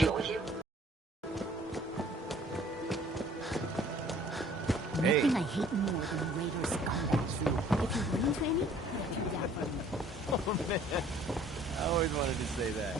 with you. Hey. Nothing I hate more than raiders combat tree. If you run into any, let you down for me. Oh man, I always wanted to say that.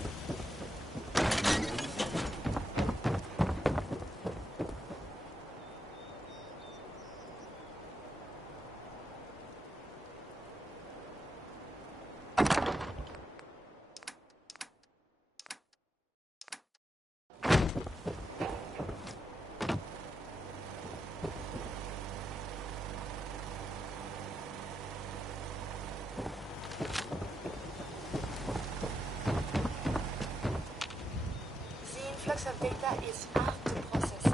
Influx of data is hard to process.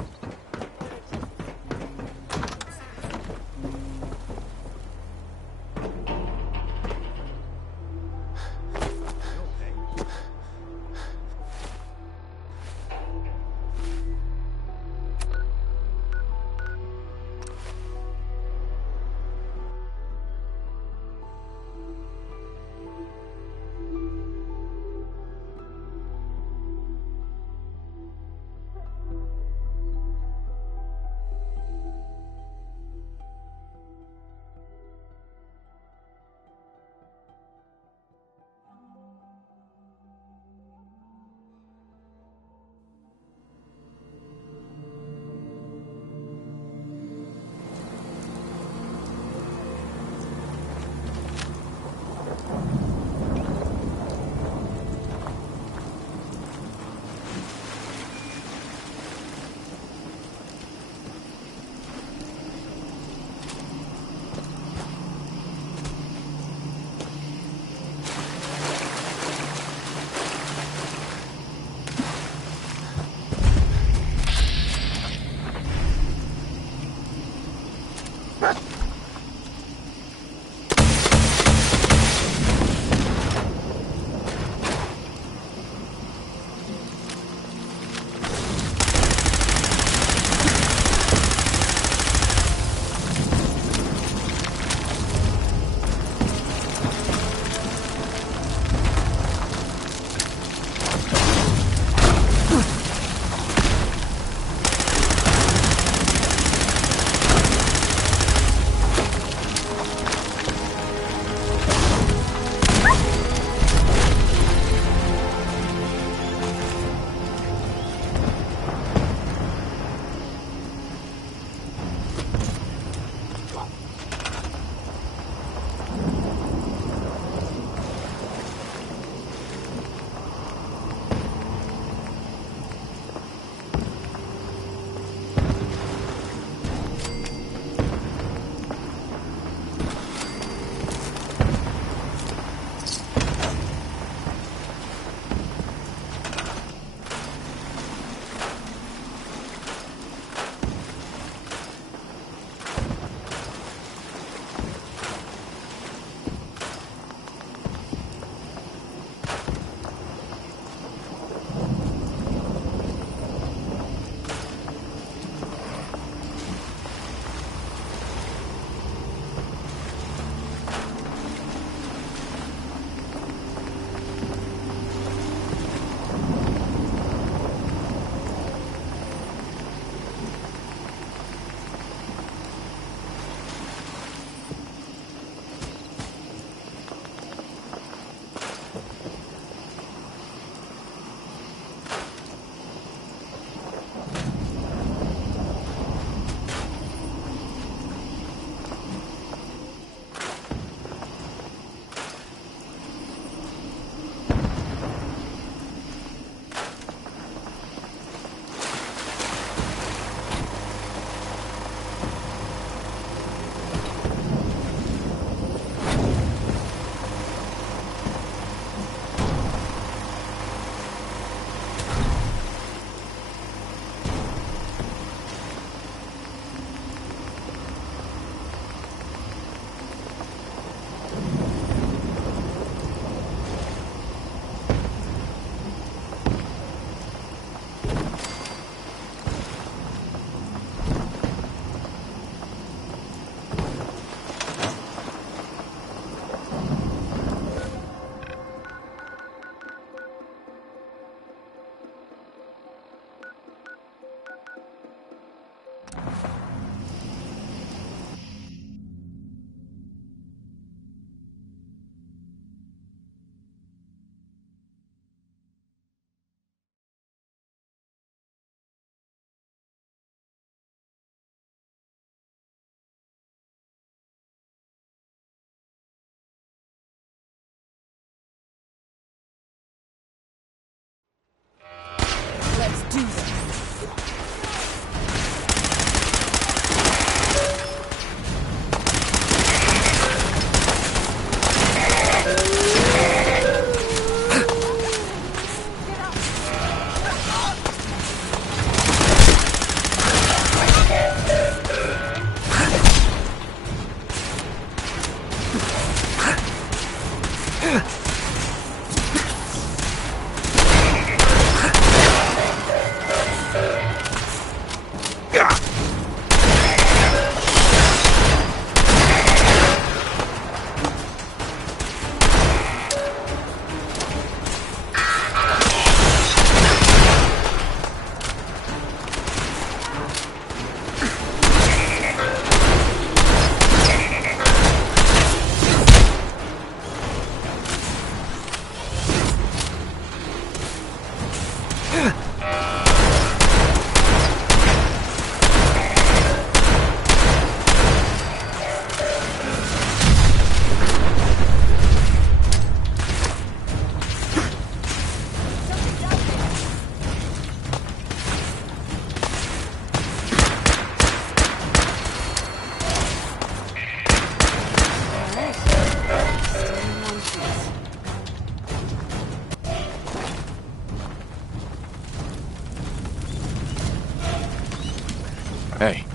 Okay.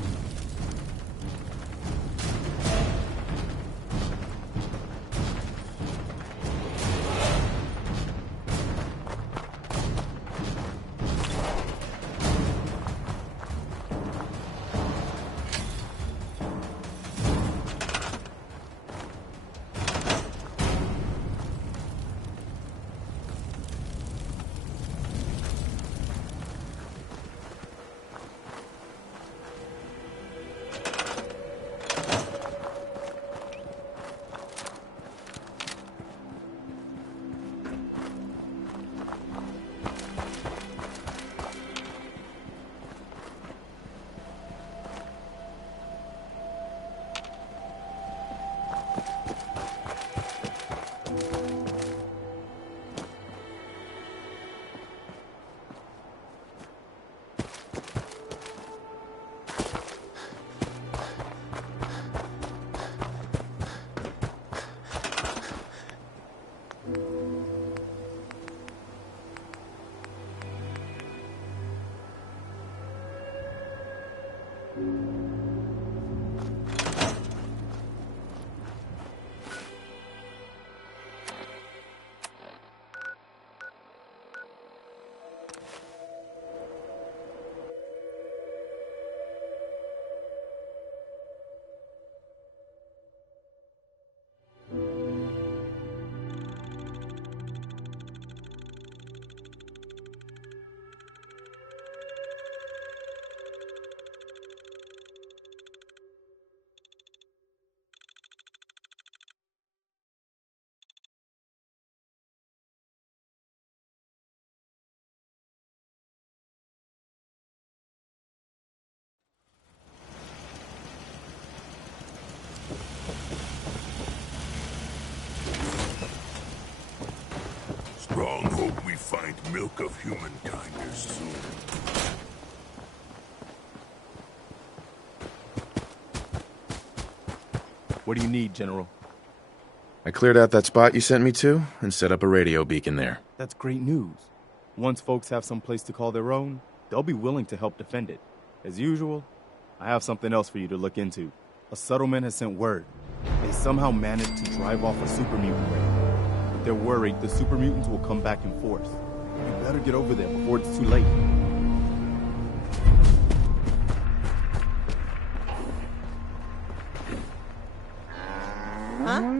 Strong hope we find milk of humankind soon. What do you need, General? I cleared out that spot you sent me to and set up a radio beacon there. That's great news. Once folks have some place to call their own, they'll be willing to help defend it. As usual, I have something else for you to look into. A settlement has sent word. They somehow managed to drive off a super mutant raid. But they're worried the super mutants will come back in force. You better get over there before it's too late. Huh?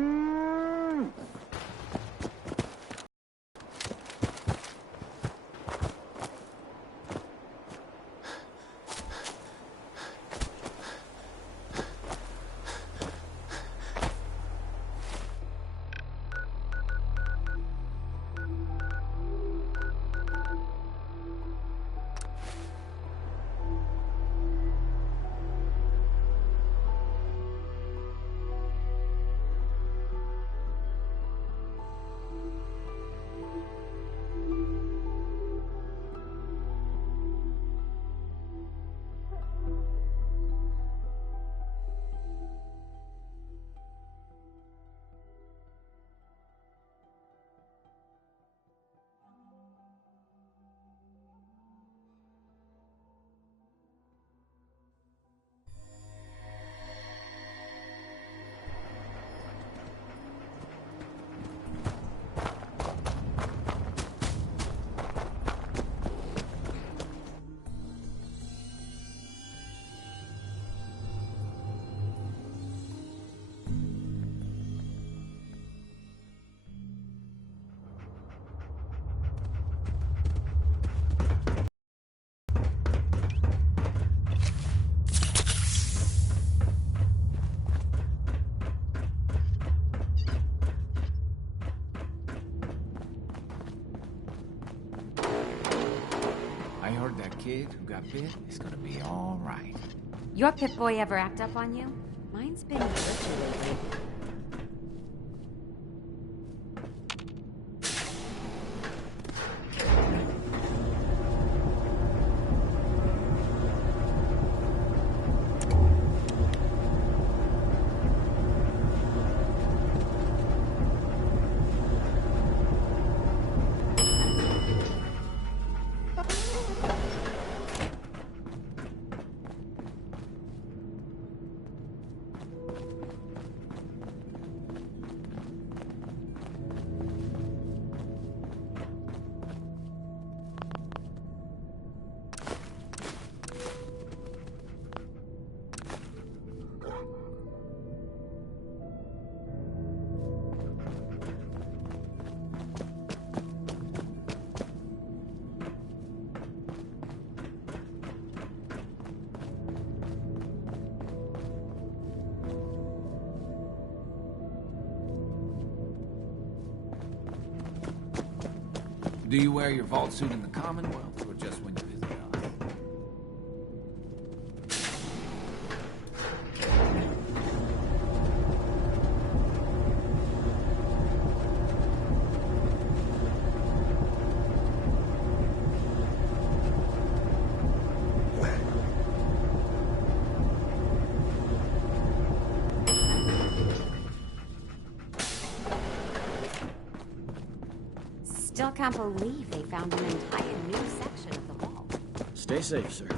That kid who got bit is gonna be all right. Your Pip-Boy ever act up on you? Mine's been glitchy lately. Do you wear your vault suit in the Commonwealth, or just when you visit us? Still can't believe they found an entire new section of the vault. Stay safe, sir.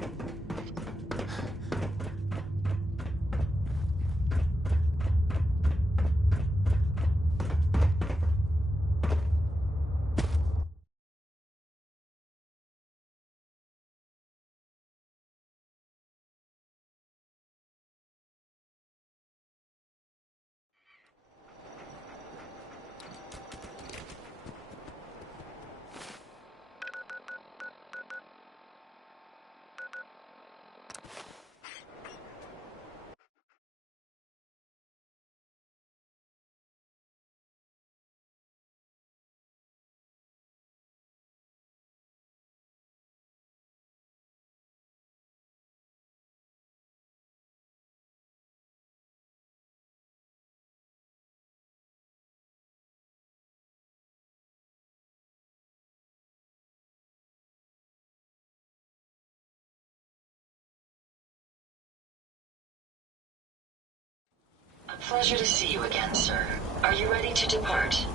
A pleasure to see you again, sir. Are you ready to depart?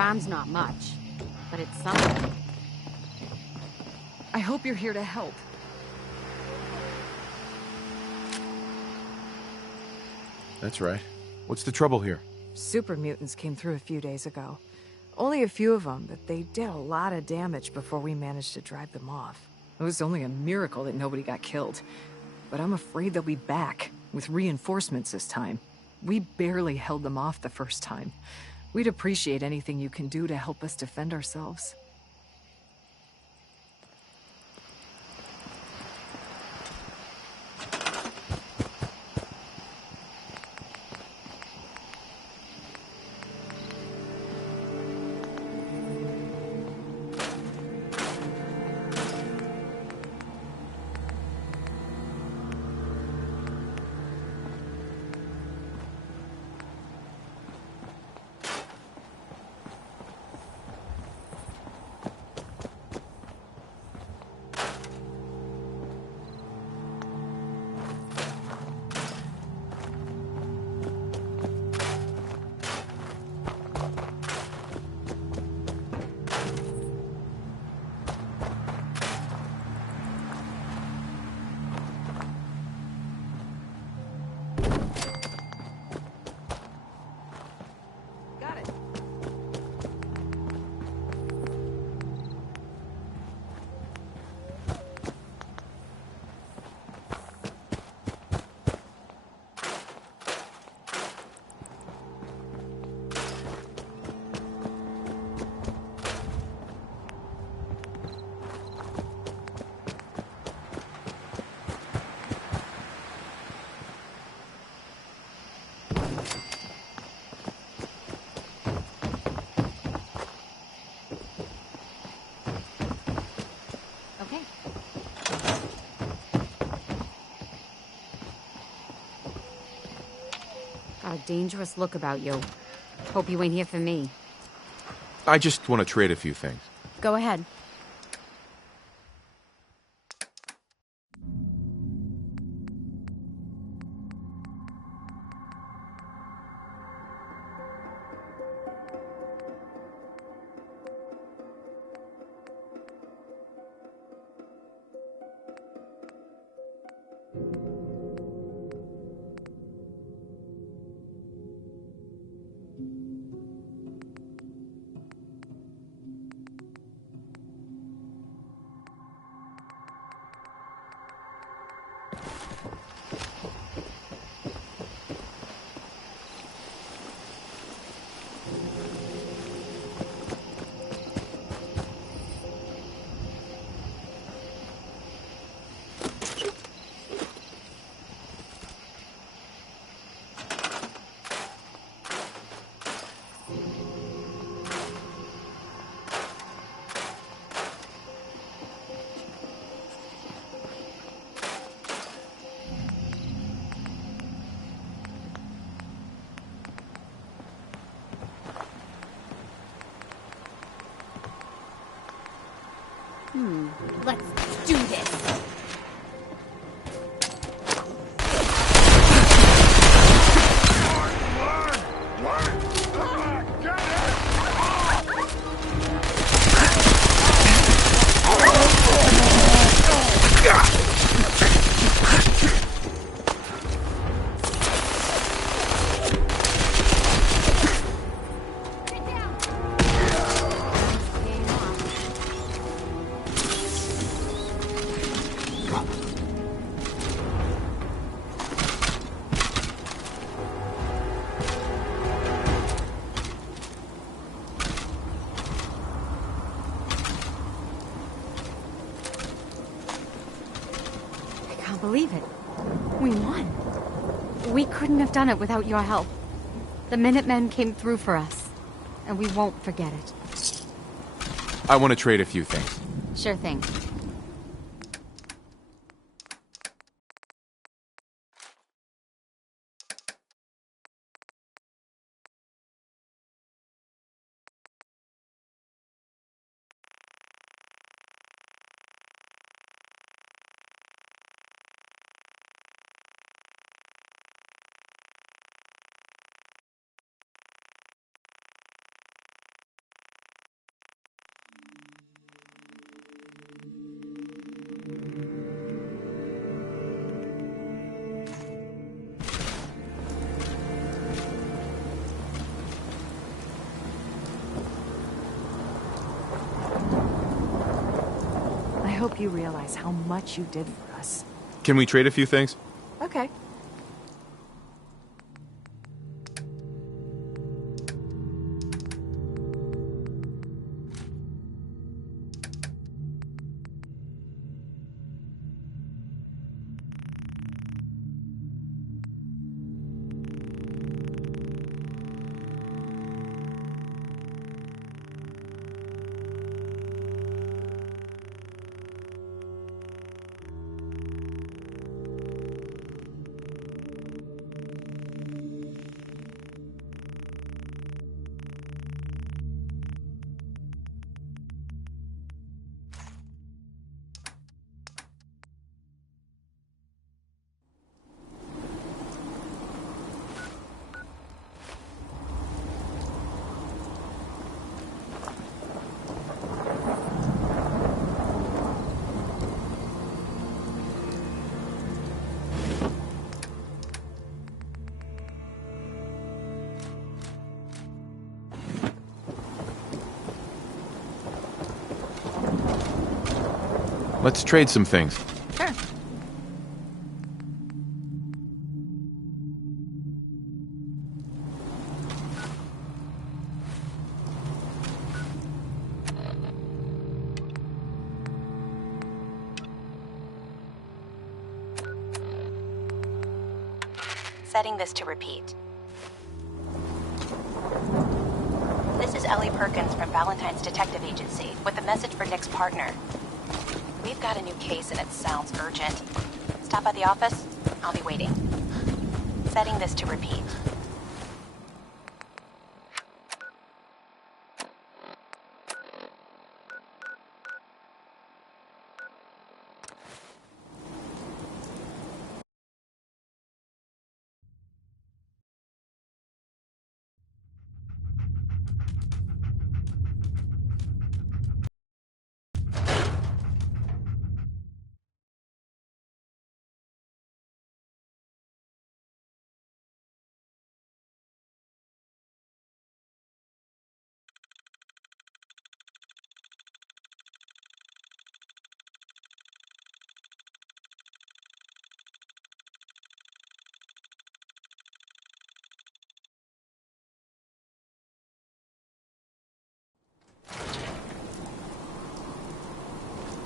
farm's not much, but it's something. I hope you're here to help. That's right. What's the trouble here? Super mutants came through a few days ago. Only a few of them, but they did a lot of damage before we managed to drive them off. It was only a miracle that nobody got killed. But I'm afraid they'll be back, with reinforcements this time. We barely held them off the first time. We'd appreciate anything you can do to help us defend ourselves. Got it. Okay. Got a dangerous look about you. Hope you ain't here for me. I just want to trade a few things. Go ahead. Let's do this. I can't believe it. We won. We couldn't have done it without your help. The Minutemen came through for us, and we won't forget it. I want to trade a few things. Sure thing. hope you realize how much you did for us. Can we trade a few things? Okay. Let's trade some things. Sure. Setting this to repeat. This is Ellie Perkins from Valentine's Detective Agency with a message for Nick's partner. We've got a new case and it sounds urgent. Stop by the office? I'll be waiting. Setting this to repeat.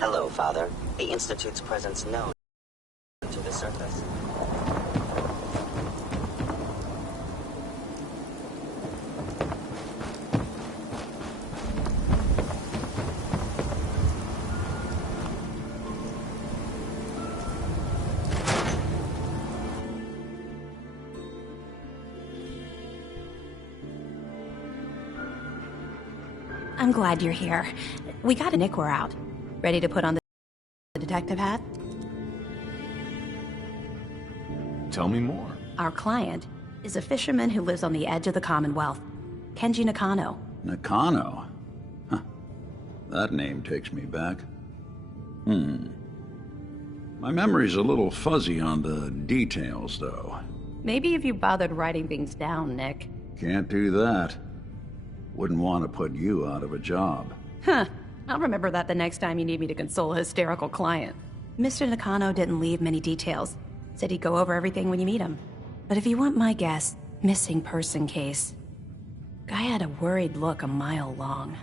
Hello, Father. The Institute's presence known to the surface. I'm glad you're here. We got a Nick, we're out. Ready to put on the detective hat? Tell me more. Our client is a fisherman who lives on the edge of the Commonwealth, Kenji Nakano. Nakano? Huh. That name takes me back. My memory's a little fuzzy on the details, though. Maybe if you bothered writing things down, Nick. Can't do that. Wouldn't want to put you out of a job. Huh. I'll remember that the next time you need me to console a hysterical client. Mr. Nakano didn't leave many details. Said he'd go over everything when you meet him. But if you want my guess, missing person case. Guy had a worried look a mile long.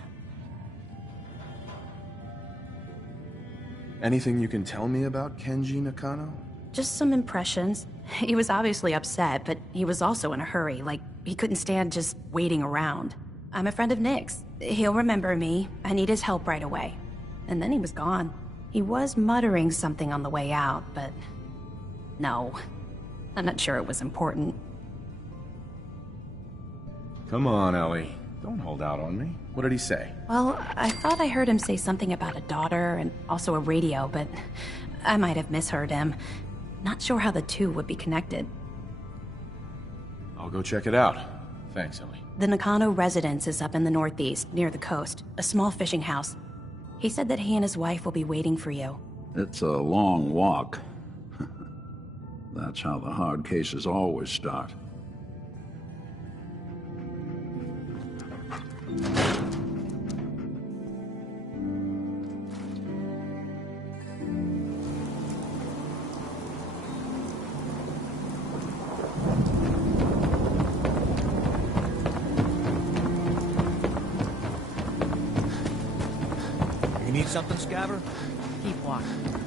Anything you can tell me about Kenji Nakano? Just some impressions. He was obviously upset, but he was also in a hurry, like he couldn't stand just waiting around. I'm a friend of Nick's. He'll remember me. I need his help right away. And then he was gone. He was muttering something on the way out, but... no. I'm not sure it was important. Come on, Ellie. Don't hold out on me. What did he say? Well, I thought I heard him say something about a daughter and also a radio, but I might have misheard him. Not sure how the two would be connected. I'll go check it out. Thanks, Ellie. The Nakano residence is up in the northeast, near the coast. A small fishing house. He said that he and his wife will be waiting for you. It's a long walk. That's how the hard cases always start. Need something, Scabber? Keep walking.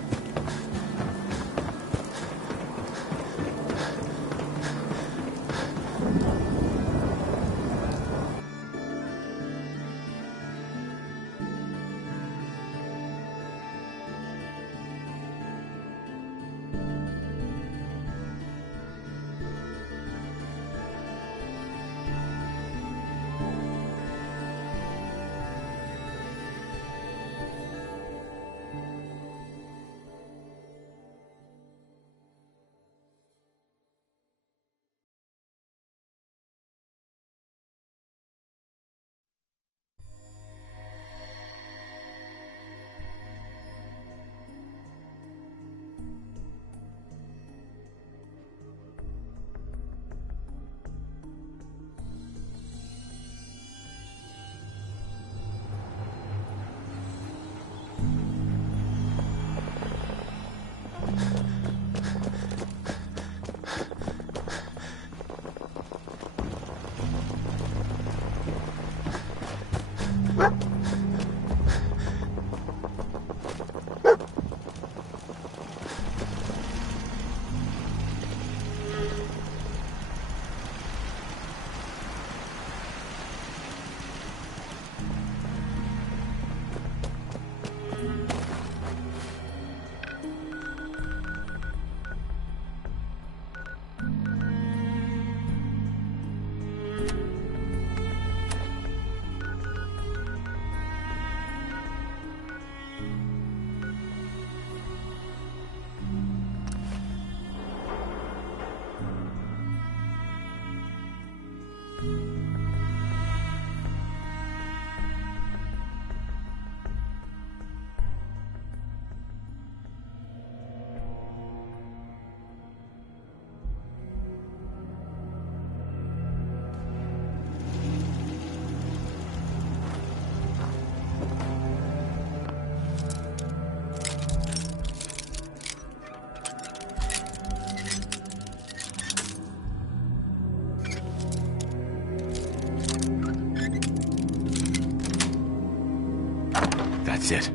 That's it.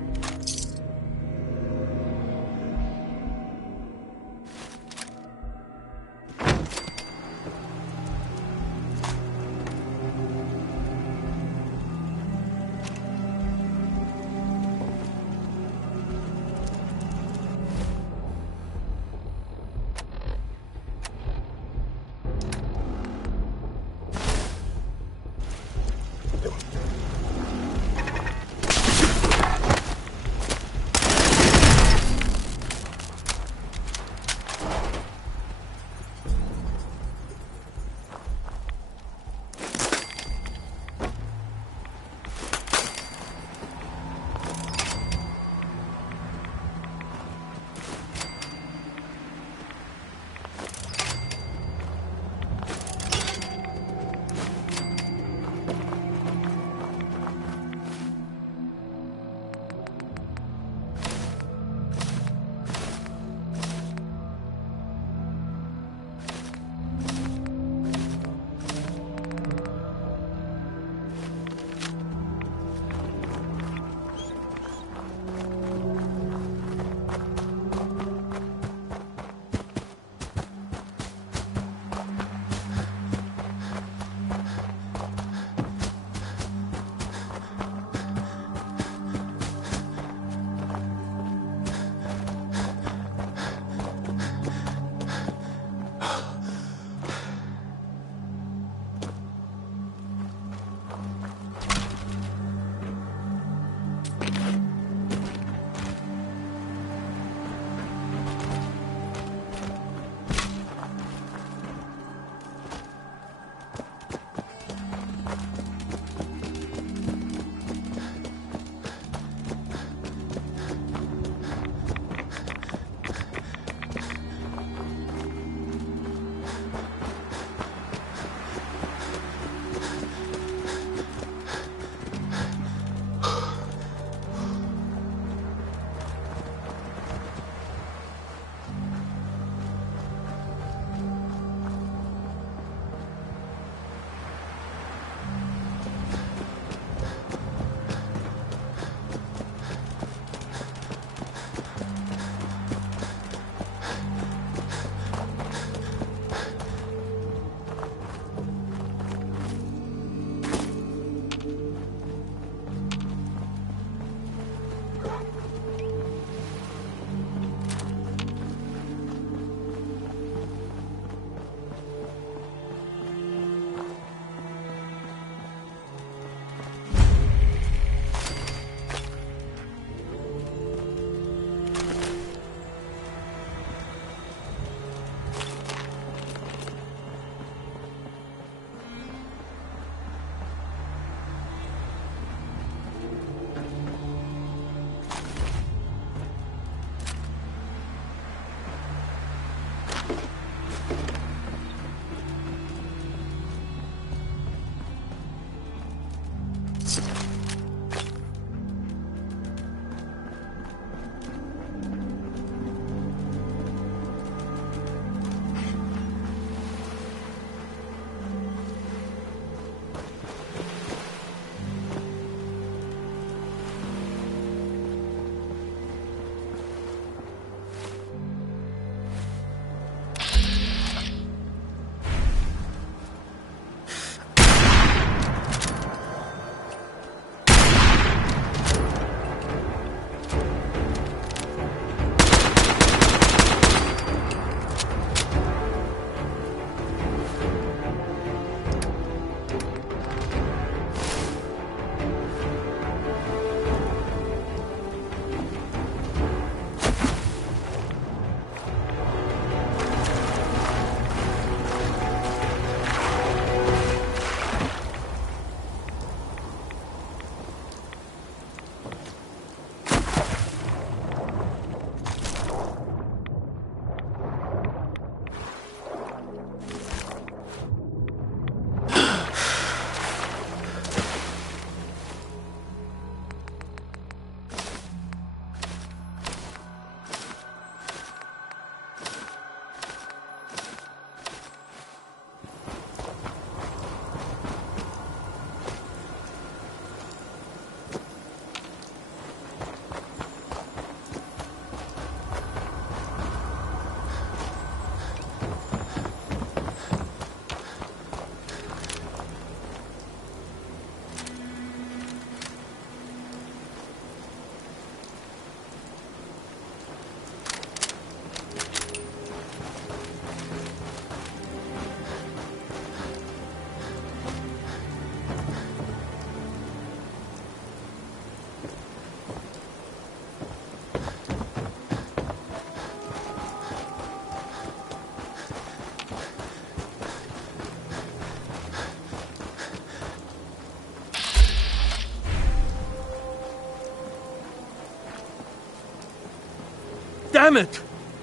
Damn it!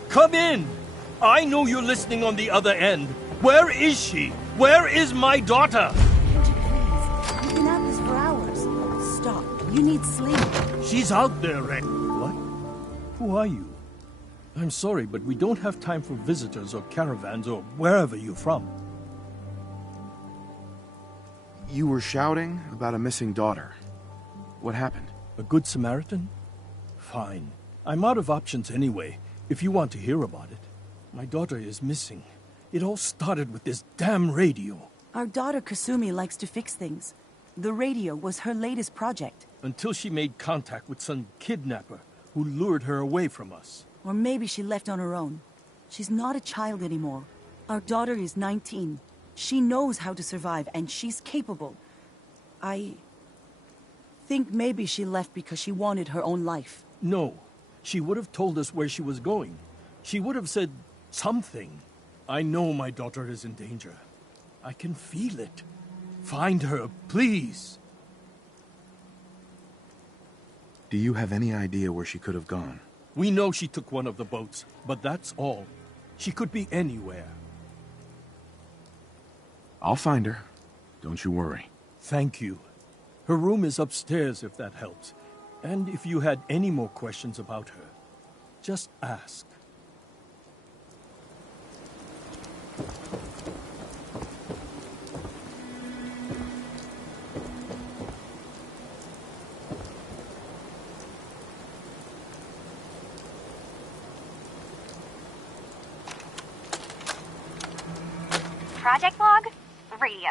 Come in! I know you're listening on the other end. Where is she? Where is my daughter? Please, you've been at this for hours. Stop. You need sleep. She's out there, Red. What? Who are you? I'm sorry, but we don't have time for visitors or caravans or wherever you're from. You were shouting about a missing daughter. What happened? A good Samaritan? Fine. I'm out of options anyway, if you want to hear about it. My daughter is missing. It all started with this damn radio. Our daughter Kasumi likes to fix things. The radio was her latest project. Until she made contact with some kidnapper who lured her away from us. Or maybe she left on her own. She's not a child anymore. Our daughter is 19. She knows how to survive, and she's capable. I think maybe she left because she wanted her own life. No. She would have told us where she was going. She would have said something. I know my daughter is in danger. I can feel it. Find her, please. Do you have any idea where she could have gone? We know she took one of the boats, but that's all. She could be anywhere. I'll find her. Don't you worry. Thank you. Her room is upstairs, if that helps. And if you had any more questions about her, just ask. Project log? Radio.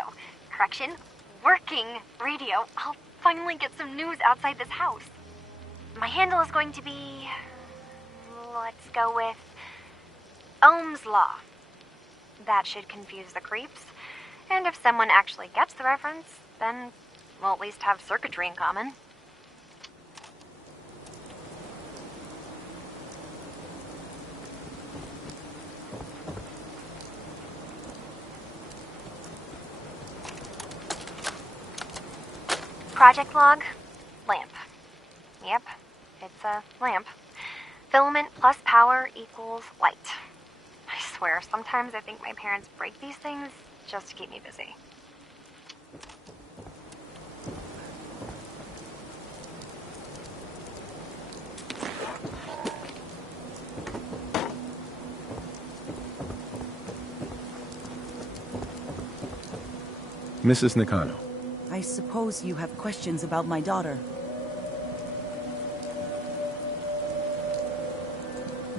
Correction, working radio. I'll finally get some news outside this house. My handle is going to be... let's go with... Ohm's Law. That should confuse the creeps. And if someone actually gets the reference, then we'll at least have circuitry in common. Project log, lamp. Yep, it's a lamp. Filament plus power equals light. I swear, sometimes I think my parents break these things just to keep me busy. Mrs. Nakano. I suppose you have questions about my daughter.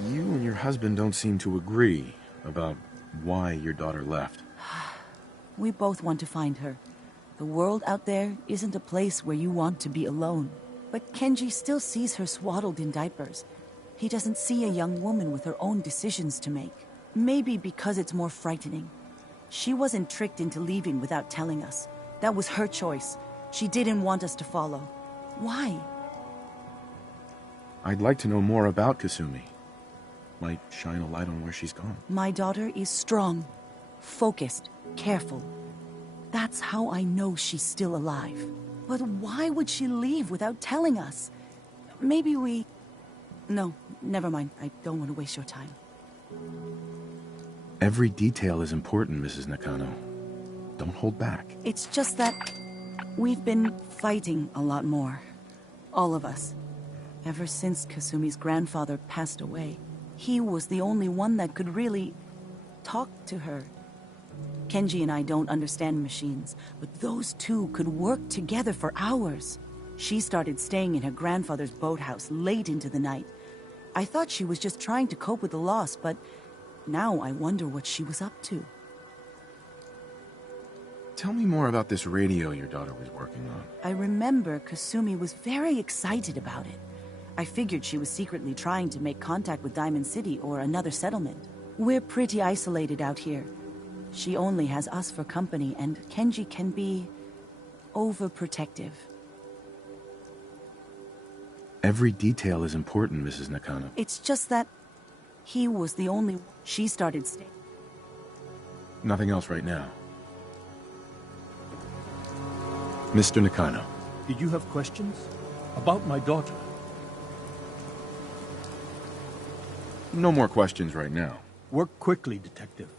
You and your husband don't seem to agree about why your daughter left. We both want to find her. The world out there isn't a place where you want to be alone. But Kenji still sees her swaddled in diapers. He doesn't see a young woman with her own decisions to make. Maybe because it's more frightening. She wasn't tricked into leaving without telling us. That was her choice. She didn't want us to follow. Why? I'd like to know more about Kasumi. Might shine a light on where she's gone. My daughter is strong, focused, careful. That's how I know she's still alive. But why would she leave without telling us? Maybe we... No, never mind. I don't want to waste your time. Every detail is important, Mrs. Nakano. Don't hold back. It's just that we've been fighting a lot more. All of us. Ever since Kasumi's grandfather passed away. He was the only one that could really talk to her. Kenji and I don't understand machines, but those two could work together for hours. She started staying in her grandfather's boathouse late into the night. I thought she was just trying to cope with the loss, but now I wonder what she was up to. Tell me more about this radio your daughter was working on. I remember Kasumi was very excited about it. I figured she was secretly trying to make contact with Diamond City or another settlement. We're pretty isolated out here. She only has us for company, and Kenji can be overprotective. Every detail is important, Mrs. Nakano. It's just that he was the only... She started staying. Nothing else right now. Mr. Nakano. Did you have questions? About my daughter? No more questions right now. Work quickly, Detective.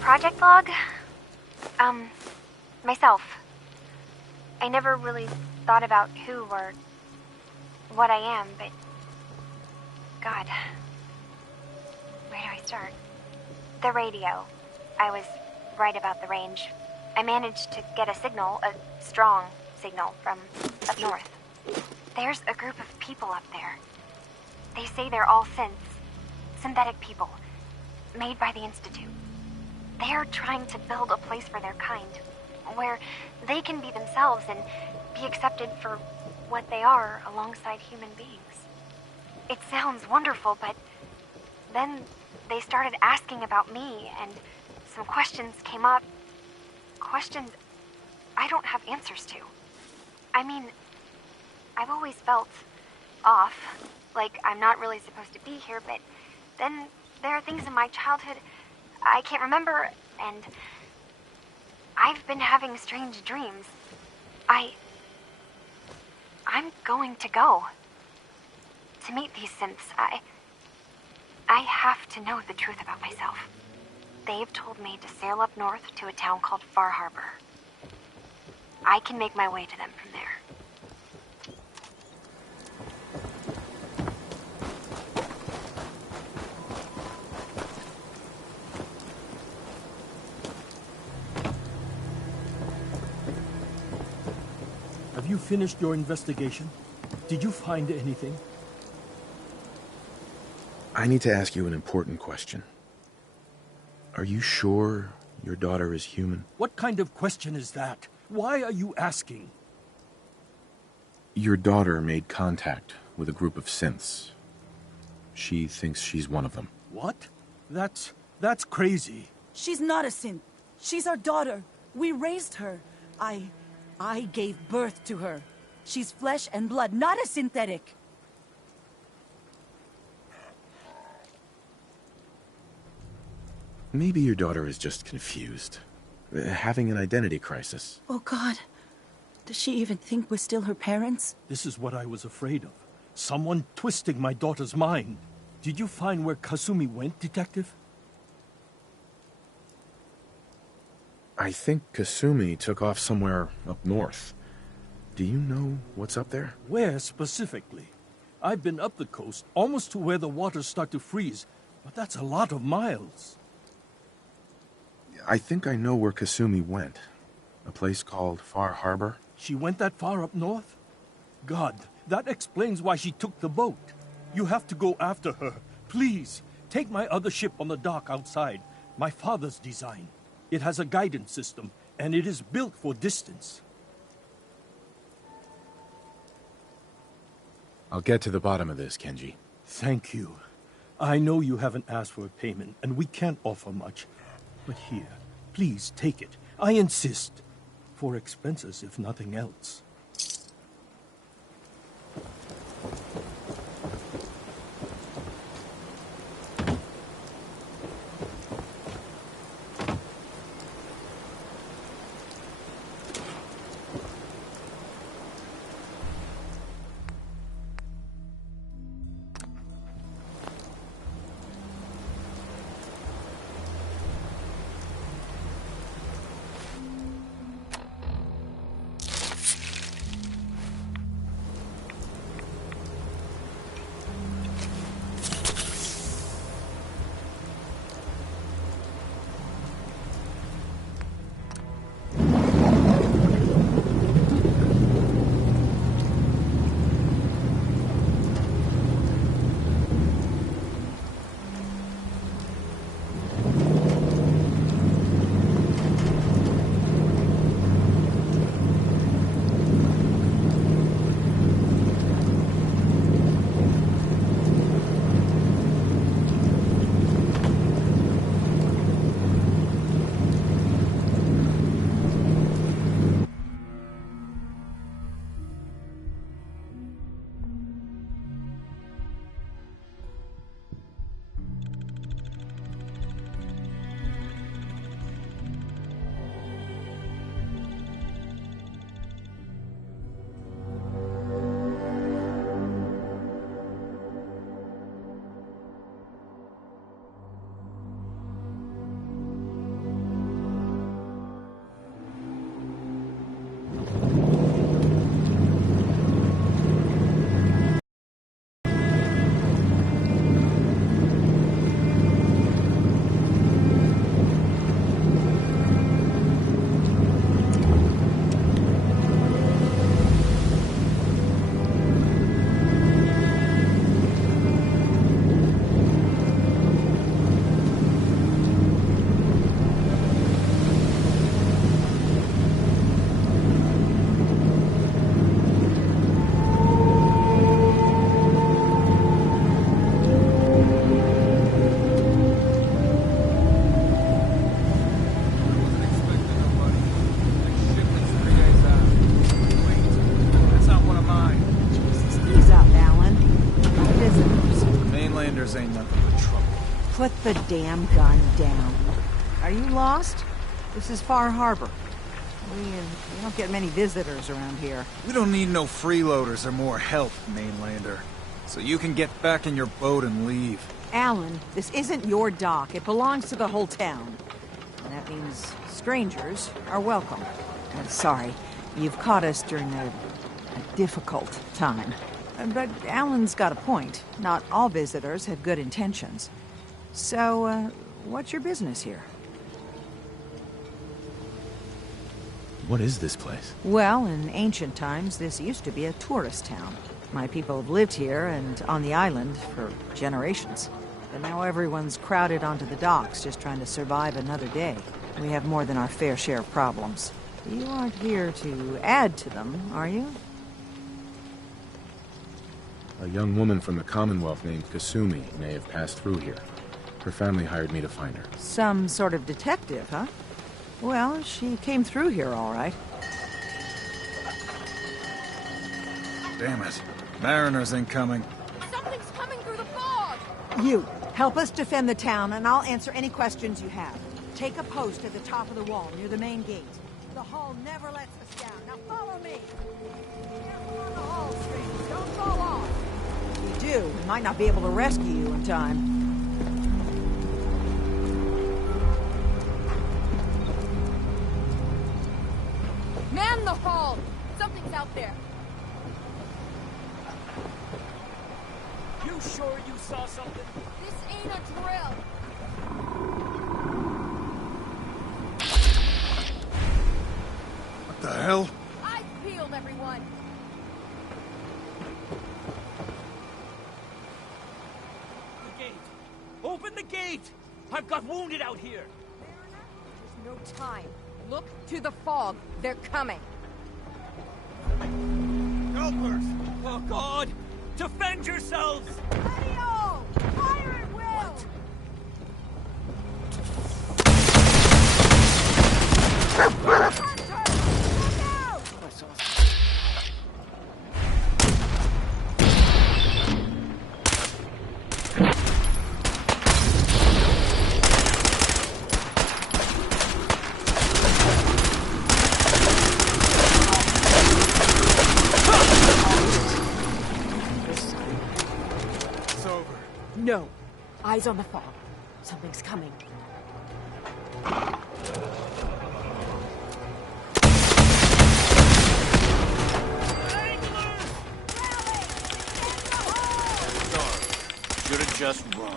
Project log? Myself. I never really thought about who or what I am, but... God. Where do I start? The radio. I was right about the range. I managed to get a signal, a strong signal, from up north. There's a group of people up there. They say they're all synthetic people, made by the Institute. They're trying to build a place for their kind, where they can be themselves and be accepted for what they are alongside human beings. It sounds wonderful, but then they started asking about me, and some questions came up. Questions I don't have answers to. I mean, I've always felt off, like I'm not really supposed to be here, but then there are things in my childhood I can't remember, and I've been having strange dreams. I'm going to go to meet these synths. I have to know the truth about myself. They've told me to sail up north to a town called Far Harbor. I can make my way to them from there. Have you finished your investigation? Did you find anything? I need to ask you an important question. Are you sure your daughter is human? What kind of question is that? Why are you asking? Your daughter made contact with a group of synths. She thinks she's one of them. What? That's crazy. She's not a synth. She's our daughter. We raised her. I gave birth to her. She's flesh and blood, not a synthetic. Maybe your daughter is just confused. Having an identity crisis. Oh, God. Does she even think we're still her parents? This is what I was afraid of. Someone twisting my daughter's mind. Did you find where Kasumi went, Detective? I think Kasumi took off somewhere up north. Do you know what's up there? Where specifically? I've been up the coast, almost to where the waters start to freeze, but that's a lot of miles. I think I know where Kasumi went. A place called Far Harbor. She went that far up north? God, that explains why she took the boat. You have to go after her. Please, take my other ship on the dock outside. My father's design. It has a guidance system, and it is built for distance. I'll get to the bottom of this, Kenji. Thank you. I know you haven't asked for a payment, and we can't offer much. But here, please take it. I insist. For expenses, if nothing else. Put the damn gun down. Are you lost? This is Far Harbor. We don't get many visitors around here. We don't need no freeloaders or more help, mainlander. So you can get back in your boat and leave. Alan, this isn't your dock. It belongs to the whole town. And that means strangers are welcome. I'm sorry, you've caught us during a difficult time. But Alan's got a point. Not all visitors have good intentions. So, what's your business here? What is this place? Well, in ancient times, this used to be a tourist town. My people have lived here and on the island for generations. But now everyone's crowded onto the docks, just trying to survive another day. We have more than our fair share of problems. You aren't here to add to them, are you? A young woman from the Commonwealth named Kasumi may have passed through here. Her family hired me to find her. Some sort of detective, huh? Well, she came through here all right. Damn it. Mariners incoming. Something's coming through the fog! You, help us defend the town, and I'll answer any questions you have. Take a post at the top of the wall, near the main gate. The hall never lets us down. Now follow me! Careful on the hall, strings. Don't fall off! If you do, we might not be able to rescue you in time. Man the hall! Something's out there. You sure you saw something? This ain't a drill. What the hell? I peeled everyone. The gate! Open the gate! I've got wounded out here! There's no time. Look to the fog. They're coming. Helpers! Oh, God! Defend yourselves! Radio! Fire at will! No. Eyes on the fog. Something's coming. Should've just run.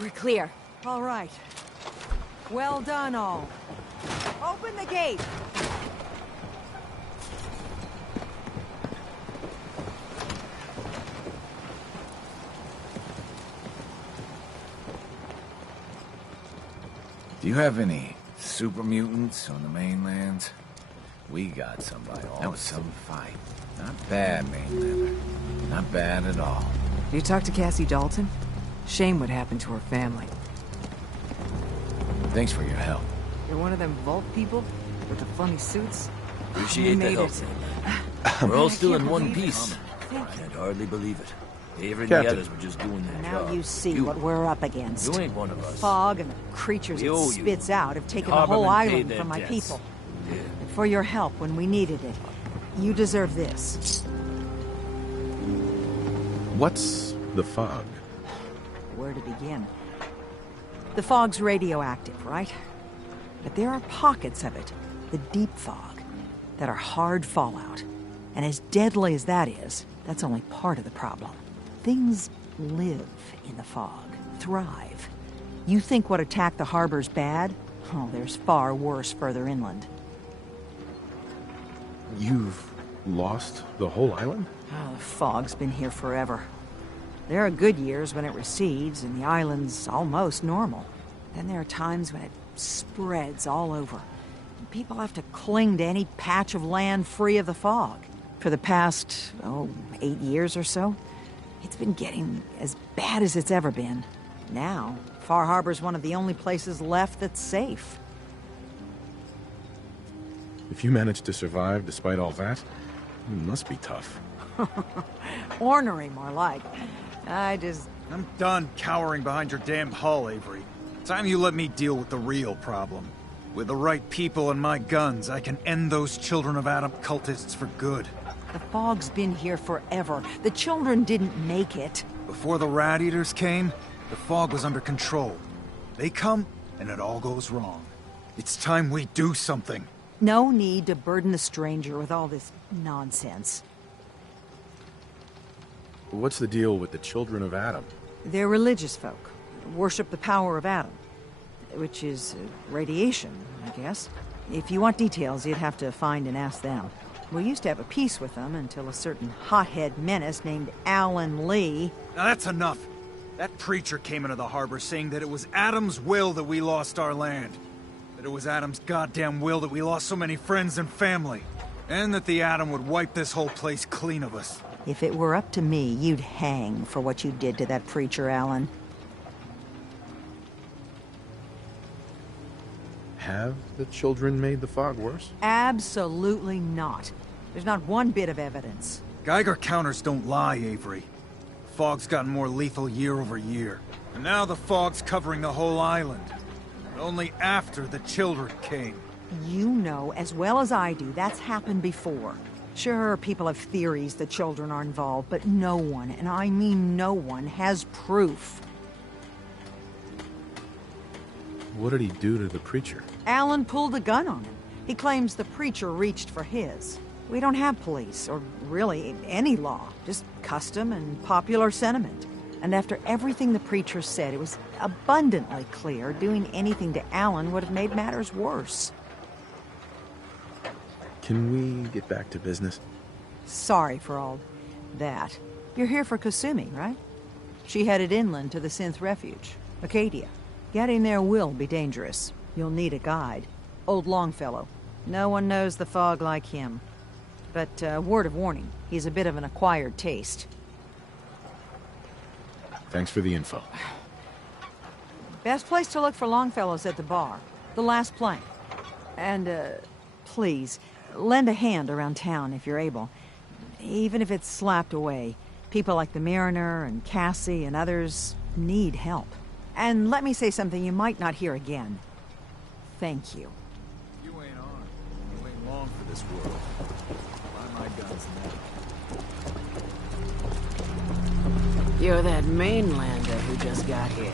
We're clear. All right. Well done, all. Open the gate! Do you have any super mutants on the mainland? We got some by all. That was some fight. Not bad, mainlander. Not bad at all. You talk to Cassie Dalton? Shame what happened to her family. Thanks for your help. You're one of them vault people with the funny suits? Appreciate We the made help, it. man. We're all still in can't one believe it. piece. Thank I can hardly believe it. Avery and Captain. the others were just doing their Now job. you see what we're up against. You ain't one of us. Fog and the creatures We it owe you. spits out have taken The the whole Harbormen paid island their from my debts. people. Yeah. For your help when we needed it. You deserve this. What's the fog? Where to begin? The fog's radioactive, right? But there are pockets of it, the deep fog, that are hard fallout. And as deadly as that is, that's only part of the problem. Things live in the fog, thrive. You think what attacked the harbor's bad? Oh, there's far worse further inland. You've lost the whole island? Oh, the fog's been here forever. There are good years when it recedes and the island's almost normal. Then there are times when it spreads all over. And people have to cling to any patch of land free of the fog. For the past, 8 years or so, it's been getting as bad as it's ever been. Now, Far Harbor's one of the only places left that's safe. If you managed to survive despite all that, it must be tough. Ornery, more like. I just I'm done cowering behind your damn hull, Avery. Time you let me deal with the real problem. With the right people and my guns, I can end those Children of Adam cultists for good. The fog's been here forever. The children didn't make it. Before the Rat Eaters came, the fog was under control. They come, and it all goes wrong. It's time we do something. No need to burden the stranger with all this nonsense. What's the deal with the Children of Adam? They're religious folk. Worship the power of Adam. Which is radiation, I guess. If you want details, you'd have to find and ask them. We used to have a peace with them until a certain hothead menace named Alan Lee... Now that's enough. That preacher came into the harbor saying that it was Adam's will that we lost our land. That it was Adam's goddamn will that we lost so many friends and family. And that the Atom would wipe this whole place clean of us. If it were up to me, you'd hang for what you did to that preacher, Alan. Have the children made the fog worse? Absolutely not. There's not one bit of evidence. Geiger counters don't lie, Avery. The fog's gotten more lethal year over year. And now the fog's covering the whole island. But only after the children came. You know as well as I do that's happened before. Sure, people have theories the children are involved, but no one, and I mean no one, has proof. What did he do to the preacher? Alan pulled a gun on him. He claims the preacher reached for his. We don't have police, or really any law, just custom and popular sentiment. And after everything the preacher said, it was abundantly clear doing anything to Alan would have made matters worse. Can we get back to business? Sorry for all that. You're here for Kasumi, right? She headed inland to the Synth Refuge, Acadia. Getting there will be dangerous. You'll need a guide. Old Longfellow. No one knows the fog like him. But, word of warning, he's a bit of an acquired taste. Thanks for the info. Best place to look for Longfellow's at the bar. The last plank. And, please, lend a hand around town if you're able. Even if it's slapped away. People like the Mariner and Cassie and others need help. And let me say something you might not hear again. Thank you. You ain't on. You ain't long for this world. Buy my guns now. You're that mainlander who just got here.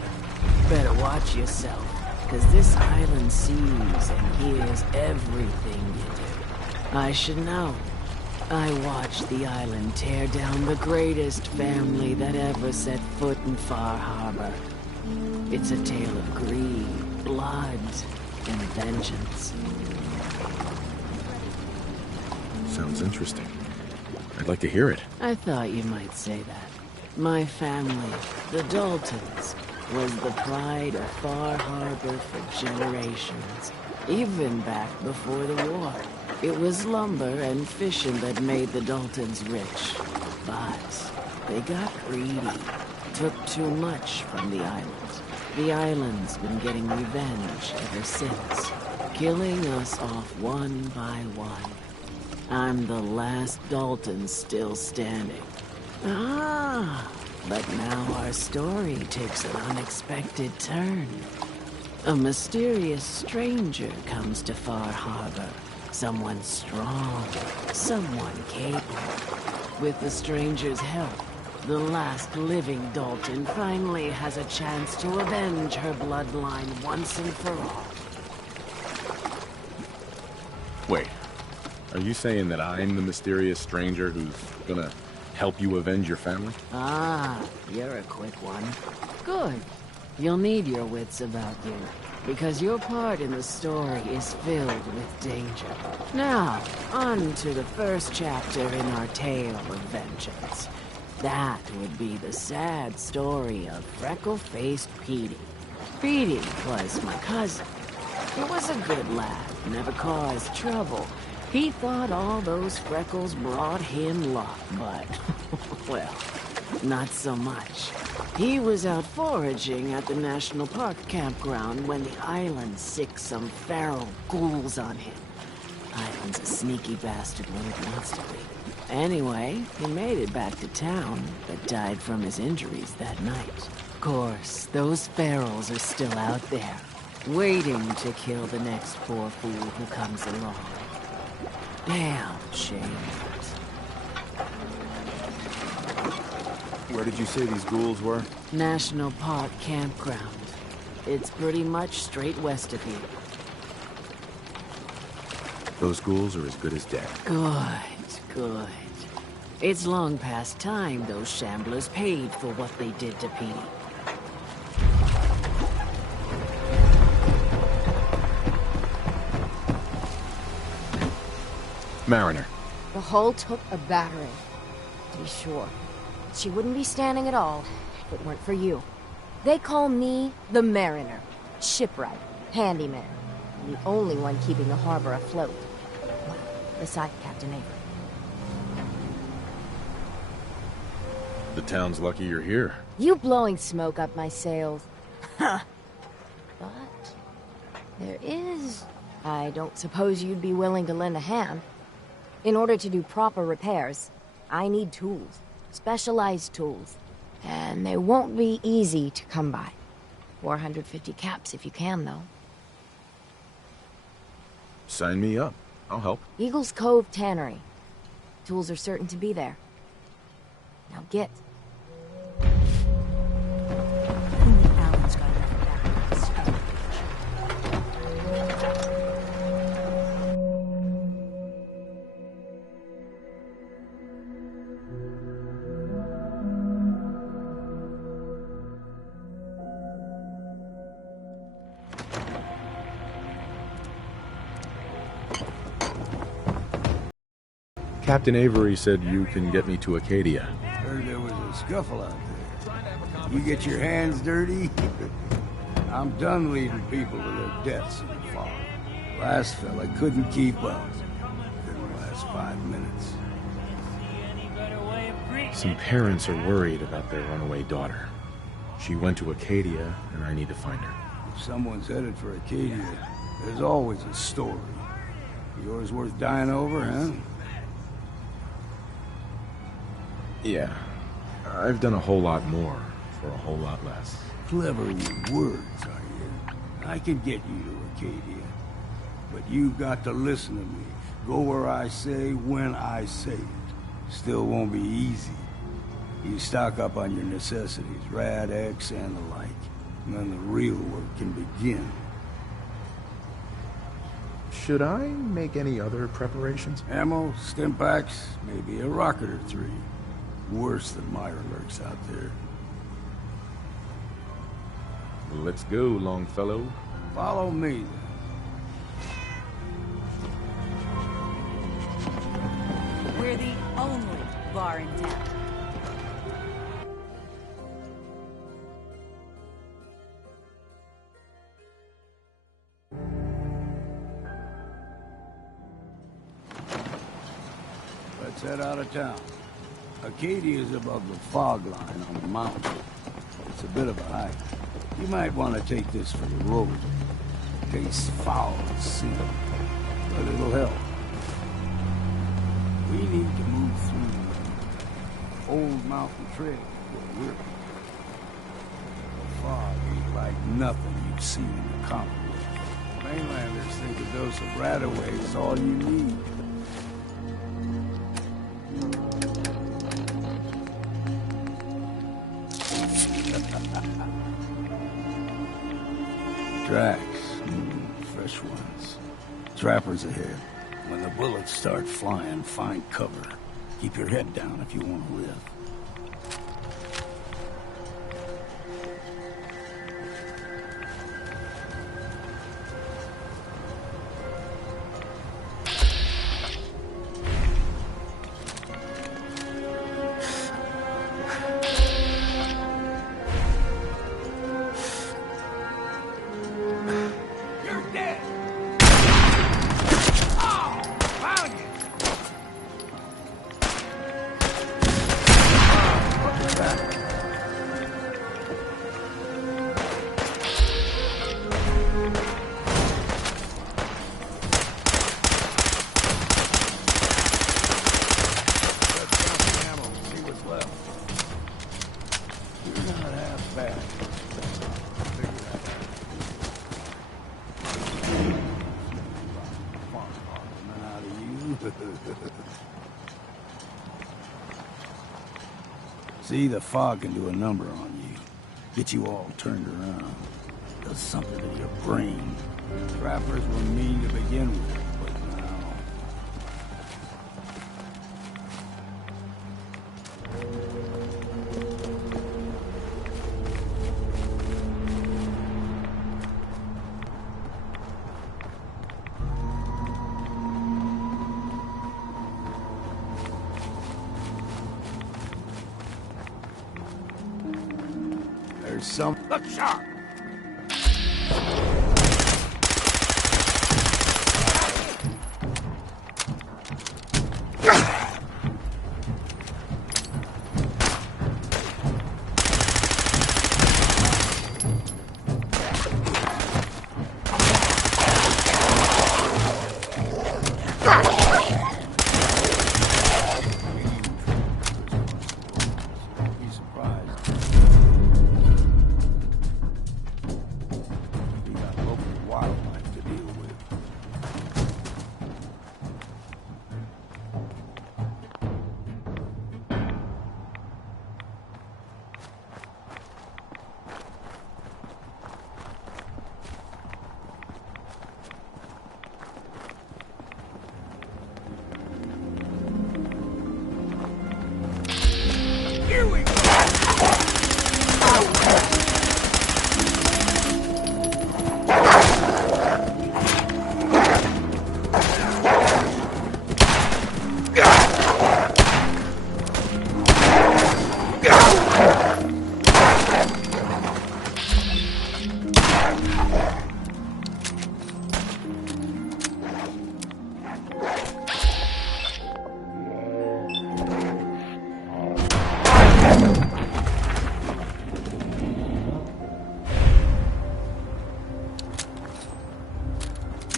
Better watch yourself, because this island sees and hears everything you do. I should know. I watched the island tear down the greatest family that ever set foot in Far Harbor. It's a tale of greed, blood, and vengeance. Sounds interesting. I'd like to hear it. I thought you might say that. My family, the Daltons, was the pride of Far Harbor for generations. Even back before the war. It was lumber and fishing that made the Daltons rich. But they got greedy. Took too much from the island. The island's been getting revenge ever since. Killing us off one by one. I'm the last Dalton still standing. Ah, but now our story takes an unexpected turn. A mysterious stranger comes to Far Harbor. Someone strong, someone capable. With the stranger's help, the last living Dalton finally has a chance to avenge her bloodline once and for all. Wait, are you saying that I'm the mysterious stranger who's gonna help you avenge your family? Ah, you're a quick one. Good. You'll need your wits about you, because your part in the story is filled with danger. Now, on to the first chapter in our tale of vengeance. That would be the sad story of freckle-faced Petey. Petey was my cousin. He was a good lad, never caused trouble. He thought all those freckles brought him luck, but, well, not so much. He was out foraging at the National Park campground when the island sicked some feral ghouls on him. Island's a sneaky bastard when it wants to be. Anyway, he made it back to town, but died from his injuries that night. Of course, those ferals are still out there, waiting to kill the next poor fool who comes along. Damn shame. Where did you say these ghouls were? National Park Campground. It's pretty much straight west of here. Those ghouls are as good as dead. Good. It's long past time those shamblers paid for what they did to Petey. Mariner. The hull took a battering, to be sure. She wouldn't be standing at all if it weren't for you. They call me the Mariner. Shipwright, handyman. I'm the only one keeping the harbor afloat. Well, beside Captain Avery. The town's lucky you're here. You blowing smoke up my sails. Huh. But there is... I don't suppose you'd be willing to lend a hand. In order to do proper repairs, I need tools. Specialized tools. And they won't be easy to come by. 450 caps if you can, though. Sign me up. I'll help. Eagle's Cove Tannery. Tools are certain to be there. Now get. Captain Avery said you can get me to Acadia. Heard there was a scuffle out there. You get your hands dirty? I'm done leading people to their deaths in the fog. Last fella couldn't keep up. Didn't last 5 minutes. Some parents are worried about their runaway daughter. She went to Acadia, and I need to find her. If someone's headed for Acadia, there's always a story. Yours worth dying over, huh? Yeah. I've done a whole lot more for a whole lot less. Clever with words, are you? I can get you to Acadia. But you've got to listen to me. Go where I say, when I say it. Still won't be easy. You stock up on your necessities, Rad X and the like. And then the real work can begin. Should I make any other preparations? Ammo, stim packs, maybe a rocket or 3. Worse than Myra lurks out there. Let's go, Longfellow. Follow me, then. We're the only bar in town. Let's head out of town. Acadia is above the fog line on the mountain. It's a bit of a hike. You might want to take this for the road. Tastes foul as sin, but it'll help. We need to move through the old mountain trail where we're. The fog ain't like nothing you've seen in the comic book. Mainlanders think a dose of Radaway is all you need. Tracks. Fresh ones. Trappers ahead. When the bullets start flying, find cover. Keep your head down if you want to live. See, the fog can do a number on you. Get you all turned around. Does something to your brain. Trappers were mean to begin with, but now... There's some... Look sharp!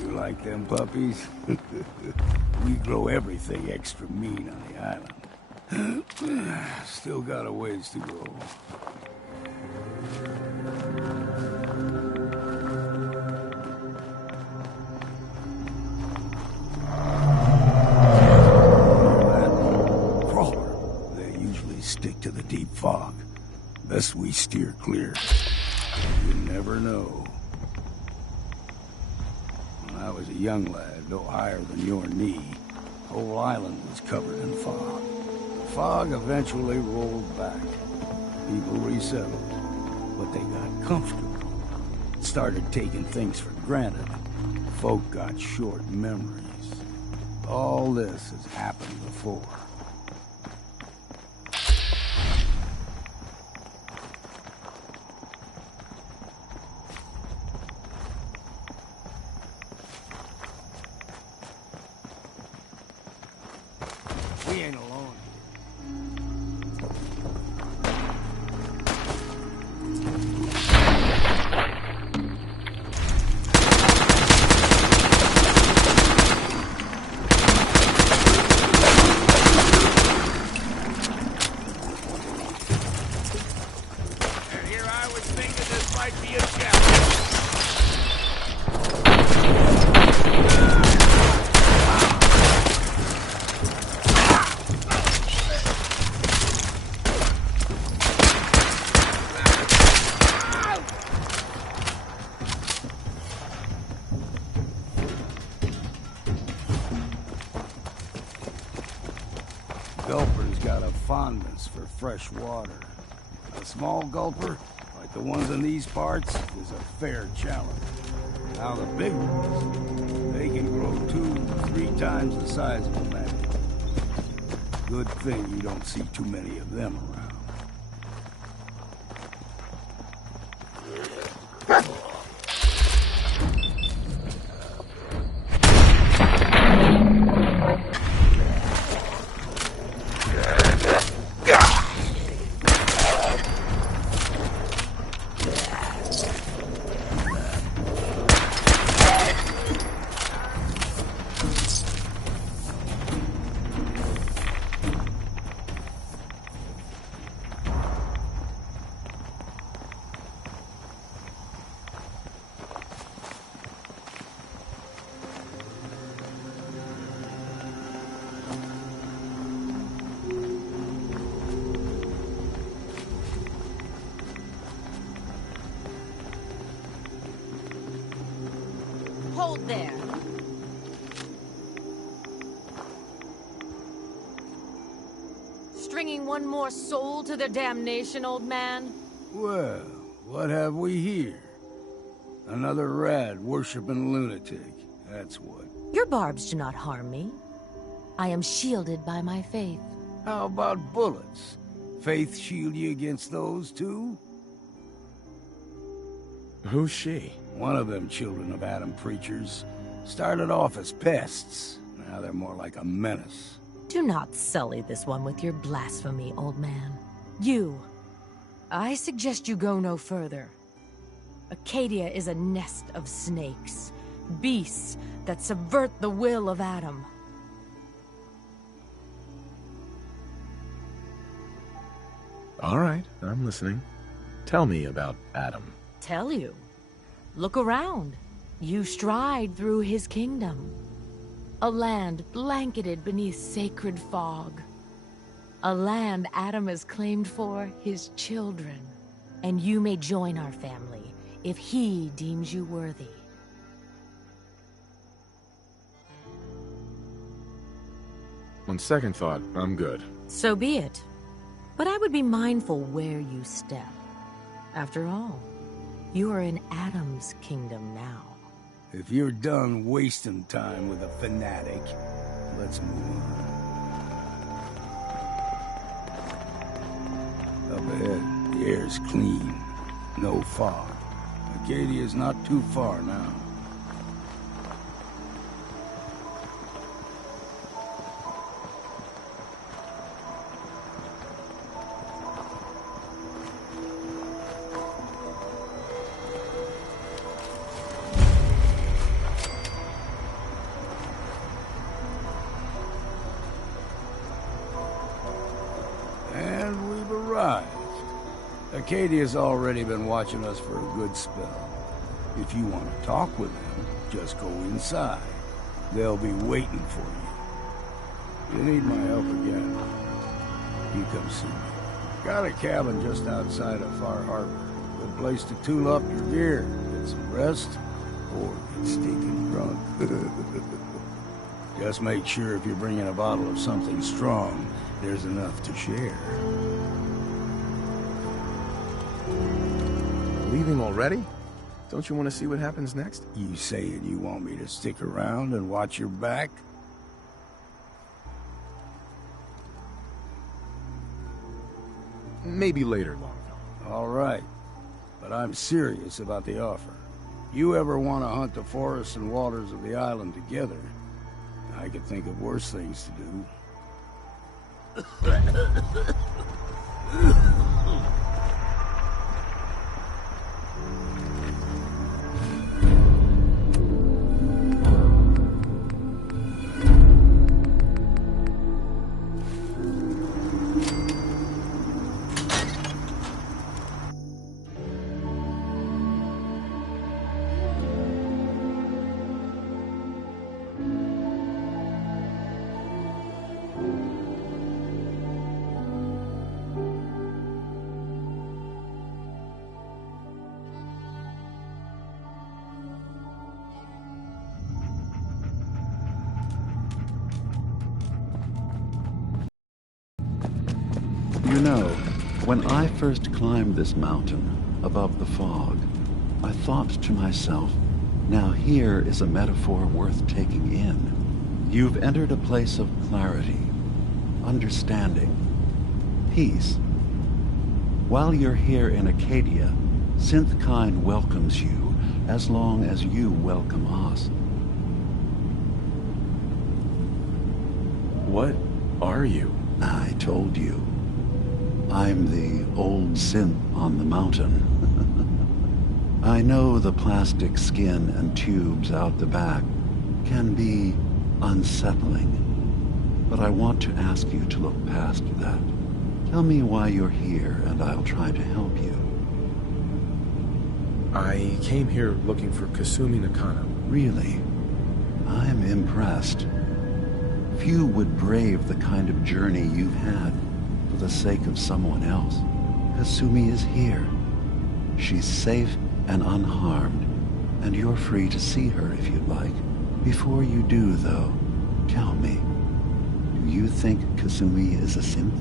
Like them puppies? We grow everything extra mean on the island. Still got a ways to go. Crawler. They usually stick to the deep fog. Best we steer clear. You never know. I was a young lad, no higher than your knee. The whole island was covered in fog. The fog eventually rolled back. People resettled, but they got comfortable. Started taking things for granted. Folk got short memories. All this has happened before. We ain't alone. And here I was thinking this might be a challenge. Gulper's got a fondness for fresh water. A small gulper, like the ones in these parts, is a fair challenge. Now the big ones, they can grow 2-3 times the size of a man. Good thing you don't see too many of them around. Hold there. Stringing one more soul to their damnation, old man? Well, what have we here? Another rad worshipping lunatic, that's what. Your barbs do not harm me. I am shielded by my faith. How about bullets? Faith shield you against those too? Who's she? One of them children of Adam preachers. Started off as pests. Now they're more like a menace. Do not sully this one with your blasphemy, old man. You. I suggest you go no further. Acadia is a nest of snakes. Beasts that subvert the will of Adam. All right, I'm listening. Tell me about Adam. Tell you. Look around. You stride through his kingdom. A land blanketed beneath sacred fog. A land Adam has claimed for his children. And you may join our family if he deems you worthy. On second thought, I'm good. So be it. But I would be mindful where you step. After all, you are in Adam's kingdom now. If you're done wasting time with a fanatic, let's move on. Up ahead, the air's clean. No fog. Acadia's not too far now. And we've arrived. Acadia's already been watching us for a good spell. If you want to talk with them, just go inside. They'll be waiting for you. You need my help again, you come see me. Got a cabin just outside of Far Harbor. Good place to tool up your gear, get some rest, or get stinking drunk. Just make sure if you're bringing a bottle of something strong, there's enough to share. Leaving already? Don't you want to see what happens next? You saying you want me to stick around and watch your back? Maybe later, Longfellow. All right. But I'm serious about the offer. You ever want to hunt the forests and waters of the island together, I could think of worse things to do. You know, when I first climbed this mountain above the fog, I thought to myself, now here is a metaphor worth taking in. You've entered a place of clarity, understanding, peace. While you're here in Acadia, Synthkind welcomes you as long as you welcome us. What are you? I told you. I'm the old synth on the mountain. I know the plastic skin and tubes out the back can be unsettling, but I want to ask you to look past that. Tell me why you're here, and I'll try to help you. I came here looking for Kasumi Nakano. Really? I'm impressed. Few would brave the kind of journey you've had for the sake of someone else. Kasumi is here. She's safe and unharmed, and you're free to see her if you'd like. Before you do, though, tell me, do you think Kasumi is a synth?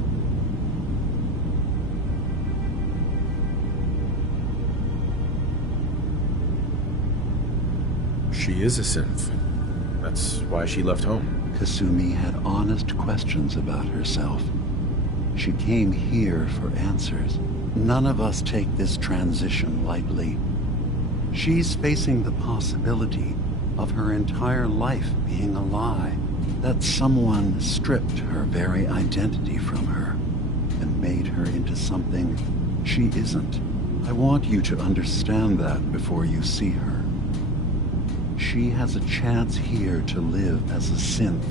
She is a synth. That's why she left home. Kasumi had honest questions about herself. She came here for answers. None of us take this transition lightly. She's facing the possibility of her entire life being a lie, that someone stripped her very identity from her and made her into something she isn't. I want you to understand that before you see her. She has a chance here to live as a synth,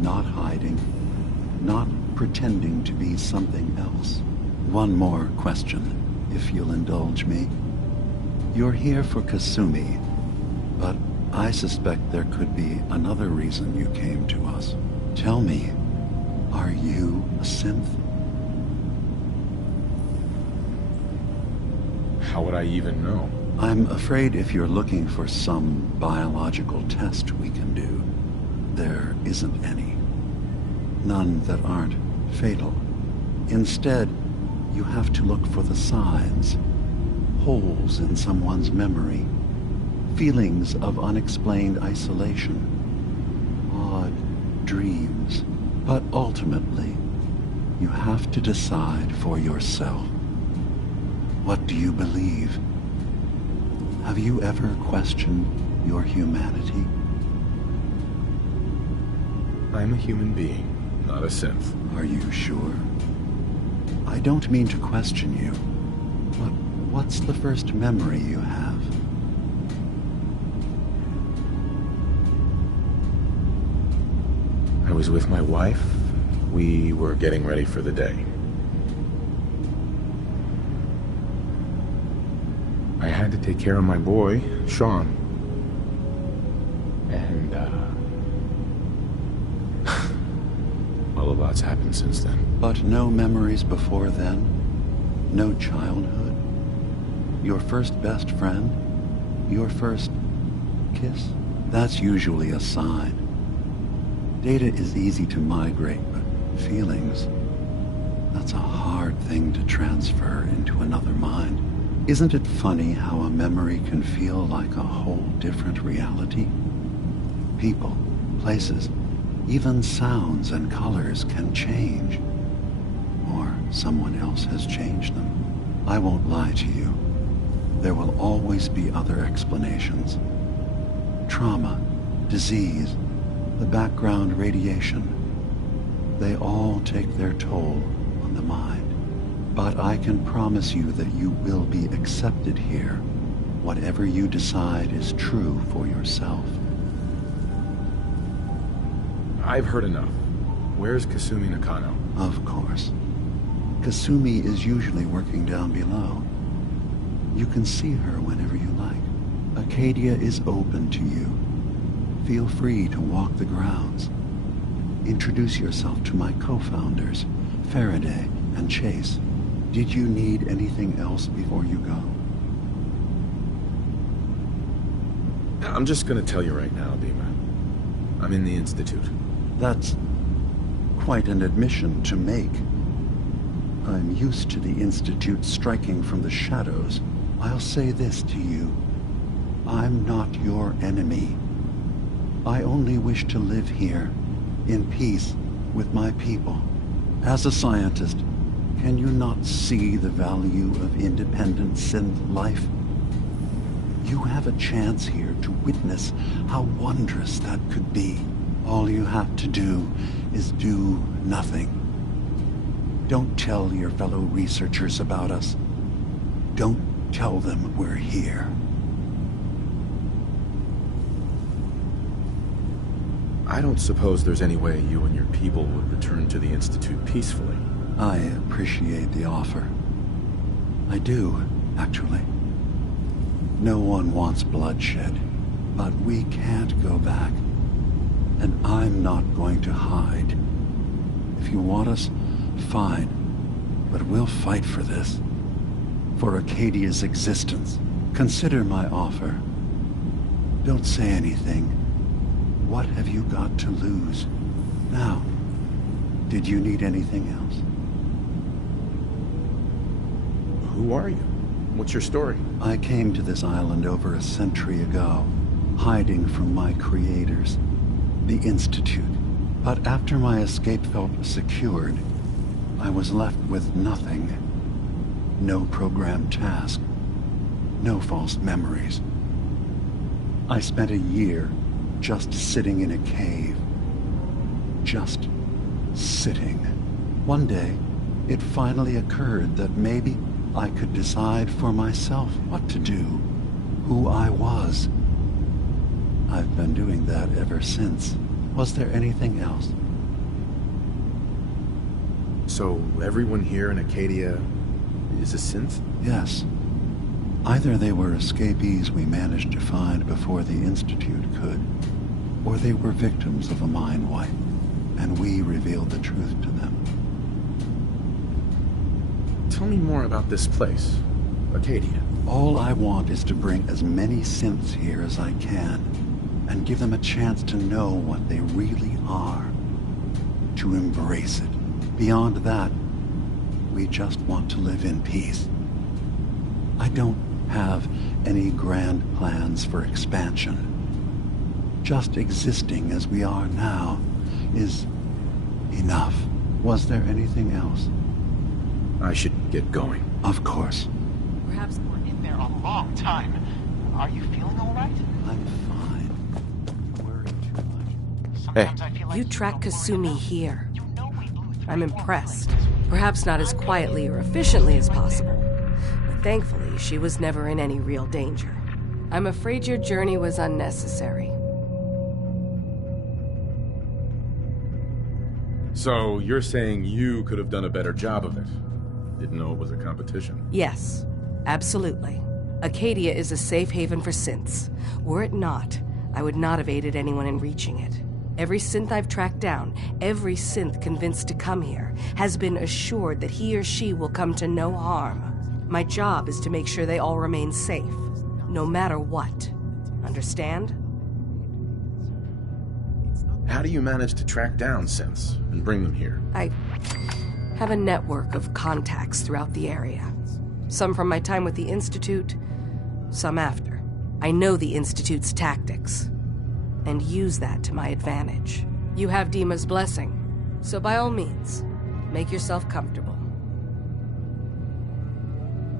not hiding, not pretending to be something else. One more question, if you'll indulge me. You're here for Kasumi, but I suspect there could be another reason you came to us. Tell me, are you a synth? How would I even know? I'm afraid if you're looking for some biological test we can do, there isn't any. None that aren't fatal. Instead, you have to look for the signs, holes in someone's memory, feelings of unexplained isolation, odd dreams. But ultimately, you have to decide for yourself. What do you believe? Have you ever questioned your humanity? I'm a human being, not a synth. Are you sure? I don't mean to question you, but what's the first memory you have? I was with my wife. We were getting ready for the day. I had to take care of my boy, Sean. And, well, a lot's happened since then. But no memories before then? No childhood? Your first best friend? Your first kiss? That's usually a sign. Data is easy to migrate, but feelings, that's a hard thing to transfer into another mind. Isn't it funny how a memory can feel like a whole different reality? People, places, even sounds and colors can change. Or someone else has changed them. I won't lie to you. There will always be other explanations. Trauma, disease, the background radiation. They all take their toll on the mind. But I can promise you that you will be accepted here, whatever you decide is true for yourself. I've heard enough. Where's Kasumi Nakano? Of course. Kasumi is usually working down below. You can see her whenever you like. Acadia is open to you. Feel free to walk the grounds. Introduce yourself to my co-founders, Faraday and Chase. Did you need anything else before you go? I'm just gonna tell you right now, Dima. I'm in the Institute. That's quite an admission to make. I'm used to the Institute striking from the shadows. I'll say this to you. I'm not your enemy. I only wish to live here, in peace, with my people. As a scientist, can you not see the value of independent synth life? You have a chance here to witness how wondrous that could be. All you have to do is do nothing. Don't tell your fellow researchers about us. Don't tell them we're here. I don't suppose there's any way you and your people would return to the Institute peacefully. I appreciate the offer. I do, actually. No one wants bloodshed, but we can't go back. And I'm not going to hide. If you want us, fine. But we'll fight for this. For Acadia's existence. Consider my offer. Don't say anything. What have you got to lose? Now, did you need anything else? Who are you? What's your story? I came to this island over a century ago, hiding from my creators, the Institute. But after my escape felt secured, I was left with nothing. No programmed task. No false memories. I spent a year just sitting in a cave. Just sitting. One day, it finally occurred that maybe I could decide for myself what to do, who I was. I've been doing that ever since. Was there anything else? So everyone here in Acadia is a synth? Yes. Either they were escapees we managed to find before the Institute could, or they were victims of a mind wipe, and we revealed the truth to them. Tell me more about this place, Acadia. All I want is to bring as many synths here as I can, and give them a chance to know what they really are. To embrace it. Beyond that, we just want to live in peace. I don't have any grand plans for expansion. Just existing as we are now is enough. Was there anything else? I should get going. Of course. Perhaps we're in there a long time. Are you feeling all right? I'm fine. Worried too much. Sometimes I feel like You tracked Kasumi here. I'm impressed. Perhaps not as quietly or efficiently as possible, but thankfully she was never in any real danger. I'm afraid your journey was unnecessary. So you're saying you could have done a better job of it? Didn't know it was a competition? Yes, absolutely. Acadia is a safe haven for synths. Were it not, I would not have aided anyone in reaching it. Every synth I've tracked down, every synth convinced to come here, has been assured that he or she will come to no harm. My job is to make sure they all remain safe, no matter what. Understand? How do you manage to track down synths and bring them here? I have a network of contacts throughout the area. Some from my time with the Institute, some after. I know the Institute's tactics, and use that to my advantage. You have Dima's blessing, so by all means, make yourself comfortable.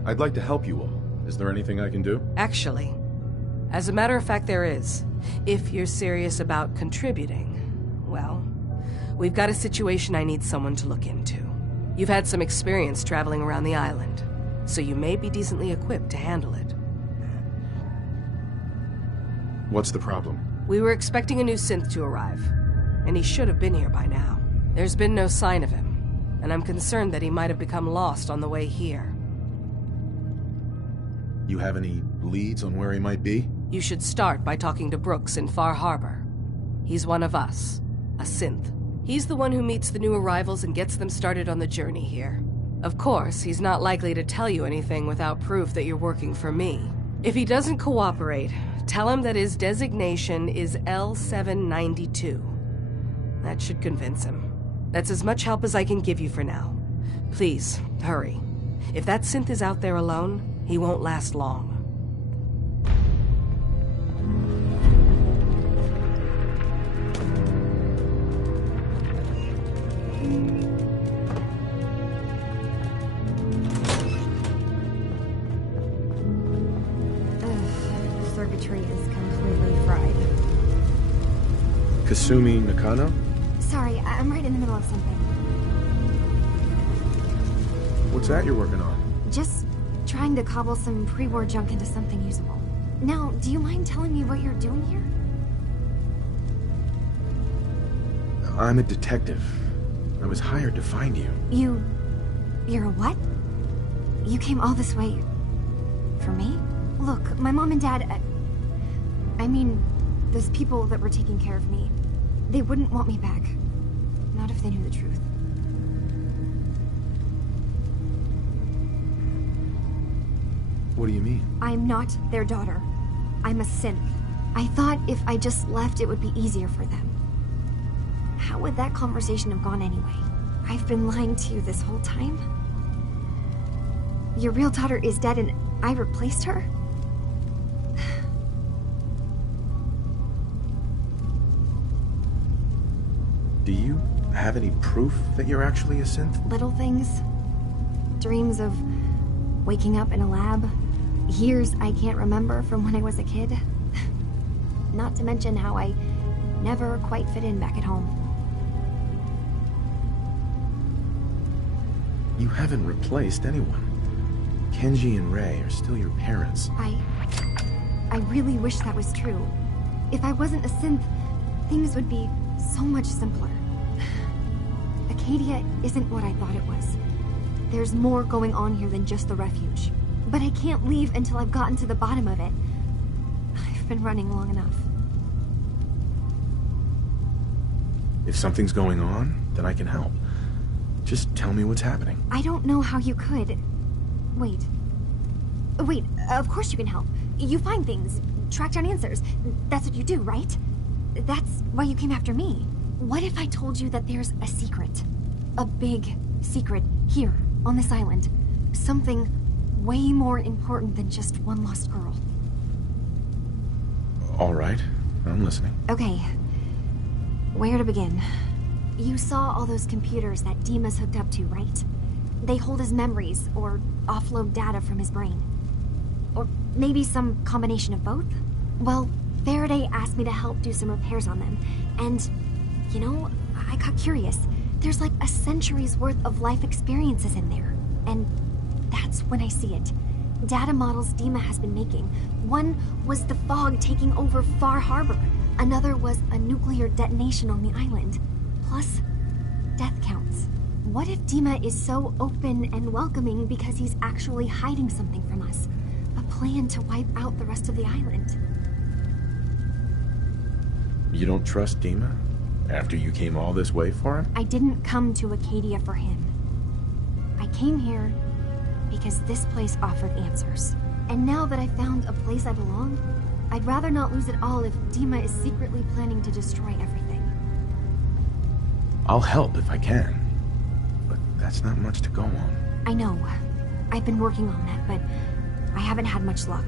I'd like to help you all. Is there anything I can do? Actually, as a matter of fact, there is. If you're serious about contributing, well, we've got a situation I need someone to look into. You've had some experience traveling around the island, so you may be decently equipped to handle it. What's the problem? We were expecting a new synth to arrive, and he should have been here by now. There's been no sign of him, and I'm concerned that he might have become lost on the way here. You have any leads on where he might be? You should start by talking to Brooks in Far Harbor. He's one of us, a synth. He's the one who meets the new arrivals and gets them started on the journey here. Of course, he's not likely to tell you anything without proof that you're working for me. If he doesn't cooperate, tell him that his designation is L792. That should convince him. That's as much help as I can give you for now. Please, hurry. If that synth is out there alone, he won't last long. Circuitry is completely fried. Kasumi Nakano? Sorry, I'm right in the middle of something. What's that you're working on? Just trying to cobble some pre-war junk into something usable. Now, do you mind telling me what you're doing here? I'm a detective. I was hired to find you. You're a what? You came all this way for me? Look, my mom and dad, I mean, those people that were taking care of me, they wouldn't want me back. Not if they knew the truth. What do you mean? I'm not their daughter. I'm a synth. I thought if I just left, it would be easier for them. How would that conversation have gone anyway? I've been lying to you this whole time? Your real daughter is dead and I replaced her? Do you have any proof that you're actually a synth? Little things. Dreams of waking up in a lab. Years I can't remember from when I was a kid. Not to mention how I never quite fit in back at home. You haven't replaced anyone. Kenji and Ray are still your parents. I really wish that was true. If I wasn't a synth, things would be so much simpler. Acadia isn't what I thought it was. There's more going on here than just the refuge. But I can't leave until I've gotten to the bottom of it. I've been running long enough. If something's going on, then I can help. Just tell me what's happening. I don't know how you could. Wait, of course you can help. You find things, track down answers. That's what you do, right? That's why you came after me. What if I told you that there's a secret? A big secret here, on this island. Something way more important than just one lost girl. All right, I'm listening. Okay, where to begin? You saw all those computers that Dima's hooked up to, right? They hold his memories, or offload data from his brain. Or maybe some combination of both? Well, Faraday asked me to help do some repairs on them, and, you know, I got curious. There's like a century's worth of life experiences in there, and that's when I see it. Data models Dima has been making. One was the fog taking over Far Harbor. Another was a nuclear detonation on the island. Plus, death counts. What if Dima is so open and welcoming because he's actually hiding something from us? A plan to wipe out the rest of the island. You don't trust Dima? After you came all this way for him? I didn't come to Acadia for him. I came here because this place offered answers. And now that I found a place I belong, I'd rather not lose it all if Dima is secretly planning to destroy everything. I'll help if I can. But that's not much to go on. I know. I've been working on that, but I haven't had much luck.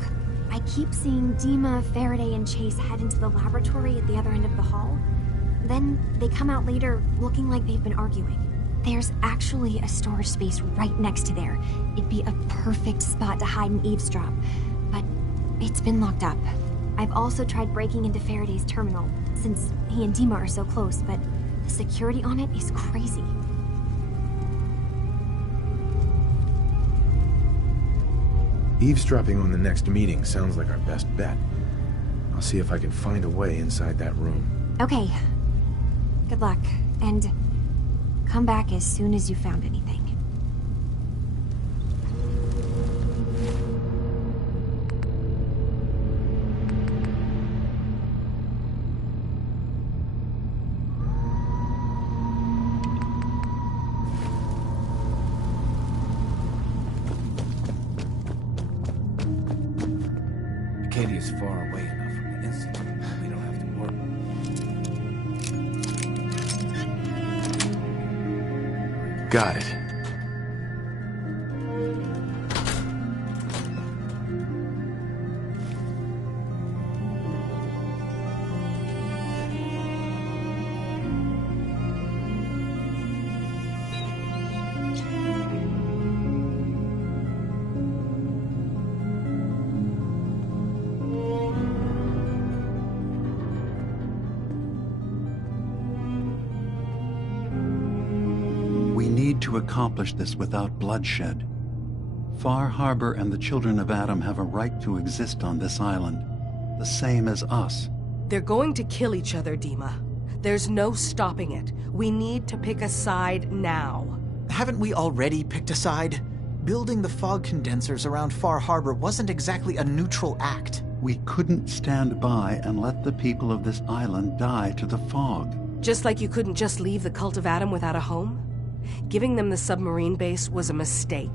I keep seeing Dima, Faraday, and Chase head into the laboratory at the other end of the hall. Then they come out later looking like they've been arguing. There's actually a storage space right next to there. It'd be a perfect spot to hide and eavesdrop, but it's been locked up. I've also tried breaking into Faraday's terminal, since he and Dima are so close, but the security on it is crazy. Eavesdropping on the next meeting sounds like our best bet. I'll see if I can find a way inside that room. Okay. Good luck, and come back as soon as you found anything. Acadia's far away enough from the Institute. We don't have to work. Got it. To accomplish this without bloodshed. Far Harbor and the children of Adam have a right to exist on this island, the same as us. They're going to kill each other, Dima. There's no stopping it. We need to pick a side now. Haven't we already picked a side? Building the fog condensers around Far Harbor wasn't exactly a neutral act. We couldn't stand by and let the people of this island die to the fog. Just like you couldn't just leave the Cult of Adam without a home? Giving them the submarine base was a mistake.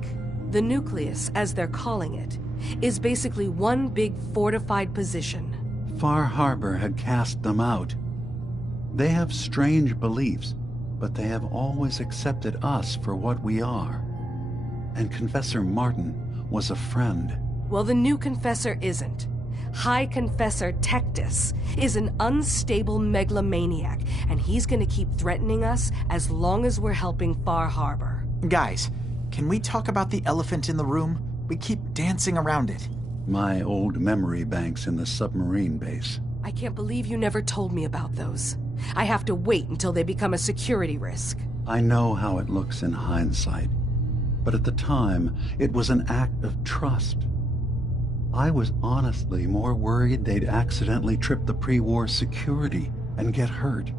The nucleus, as they're calling it, is basically one big fortified position. Far Harbor had cast them out. They have strange beliefs, but they have always accepted us for what we are. And Confessor Martin was a friend. Well, the new Confessor isn't. High Confessor Tectus is an unstable megalomaniac, and he's gonna keep threatening us as long as we're helping Far Harbor. Guys, can we talk about the elephant in the room? We keep dancing around it. My old memory banks in the submarine base. I can't believe you never told me about those. I have to wait until they become a security risk. I know how it looks in hindsight, but at the time, it was an act of trust. I was honestly more worried they'd accidentally trip the pre-war security and get hurt,